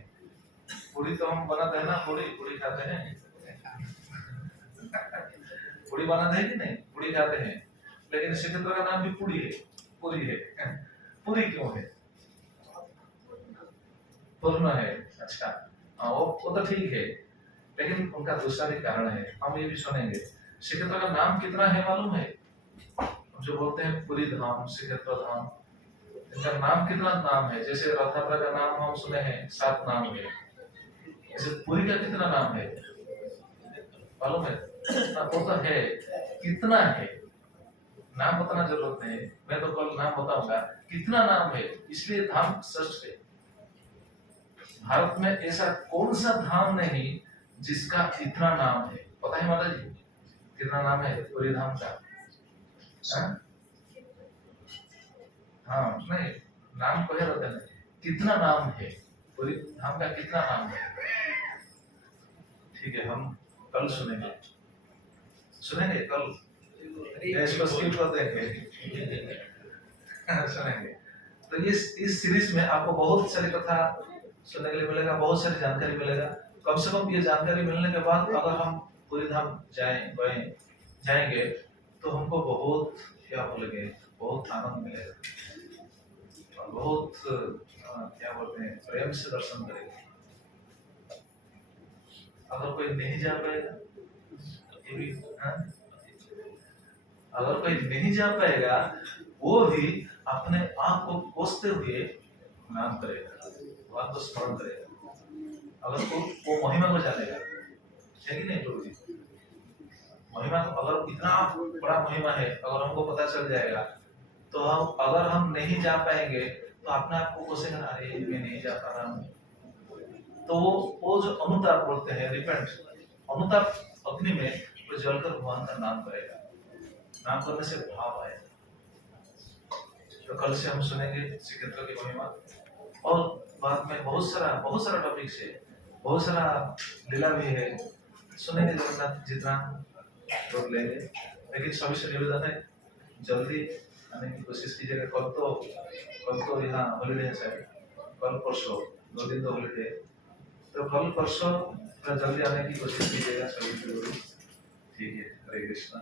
पुरी तो हम बनाते हैं ना, पुरी खाते हैं। पुरी बनाते हैं कि नहीं? पुरी खाते हैं, लेकिन श्रीक्षेत्र का नाम भी पुरी है, पुरी है। पुरी क्यों है? पूर्ण है। अच्छा, वो तो ठीक है, लेकिन उनका दूसरा भी कारण है, हम ये भी सुनेंगे। श्रीक्षेत्र का नाम कितना है मालूम है? जो बोलते हैं पुरी धाम, श्रीक्षेत्र धाम, इनका नाम कितना नाम है? जैसे रथयात्रा का नाम हम सुने हैं 7 नाम है, जैसे पुरी का कितना नाम है मालूम है? वो तो है, कितना है नाम बताना जरूरत नहीं, मैं तो कल नाम बताऊंगा कितना नाम है। इसलिए धाम श्रेष्ठ है। भारत में ऐसा कौन सा धाम नहीं जिसका इतना नाम है? पता है माता जी कितना नाम है पुरी धाम का? हाँ, नहीं नाम कहे रहते हैं, कितना नाम है पुरी धाम का, कितना नाम है? ठीक है, हम कल सुनेंगे कल, इसको स्किप कर देंगे। सुनेंगे। तो इस सीरीज में आपको बहुत सारी कथा सुनने के लिए मिलेगा, बहुत सारी जानकारी मिलेगा। कम से कम ये जानकारी मिलने के बाद अगर हम पूरी धाम जाएंगे तो हमको बहुत क्या बोलेंगे, बहुत आनंद मिलेगा और बहुत क्या बोलते हैं, प्रेम से दर्शन करेंगे। अगर कोई नहीं जा पाएगा, ये भी अगर कोई नहीं जा पाएगा, वो भी अपने आप को कोसते हुए नाम करेगा, भगवान को स्मरण करेगा। अगर वो महिमा को जानेगा, है कि नहीं प्रभु जी? महिमा को, अगर इतना बड़ा महिमा है, अगर हमको पता चल जाएगा, तो अगर हम नहीं जा पाएंगे तो अपने आप को कोसेगा, अरे मैं नहीं जा पा रहा हूँ। तो वो जो अनुताप बोलते हैं, रिपेंट, अनुताप अग्नि में वो जलकर भगवान का नाम करेगा। नाम करने से भाव आएगा। तो कल से हम सुनेंगे श्रीक्षेत्र की महिमा, और बाद में बहुत सारा टॉपिक है, बहुत सारा लीला भी है, सुनेंगे जगन्नाथ जितना लोग लेंगे। लेकिन सभी से निवेदन है जल्दी आने की कोशिश कीजिएगा। कल तो यहाँ हॉलीडे है शायद, कल परसों 2 दिन तो हॉलीडे है, तो कल परसों थोड़ा जल्दी आने की कोशिश कीजिएगा सभी लोग। ठीक है, हरे कृष्णा।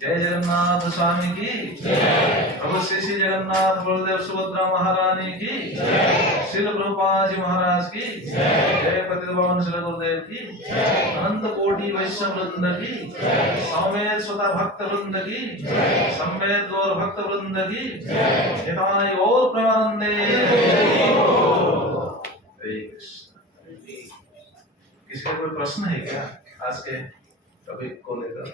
जय जगन्नाथ स्वामी की जय। प्रभु श्री जगन्नाथ बलदेव सुभद्रा महारानी की जय। श्रील प्रभुपाद जी महाराज की जय। जय पतित पावन श्री गुरुदेव की जय। अनंत कोटि वैष्णव वृंद की जय। समेत स्वतः भक्त वृंद की जय। समेत गौर भक्त वृंद की जय। हिताय और प्रेमानंदे। हरे कृष्ण। किसी का कोई प्रश्न है क्या आज के टॉपिक को लेकर?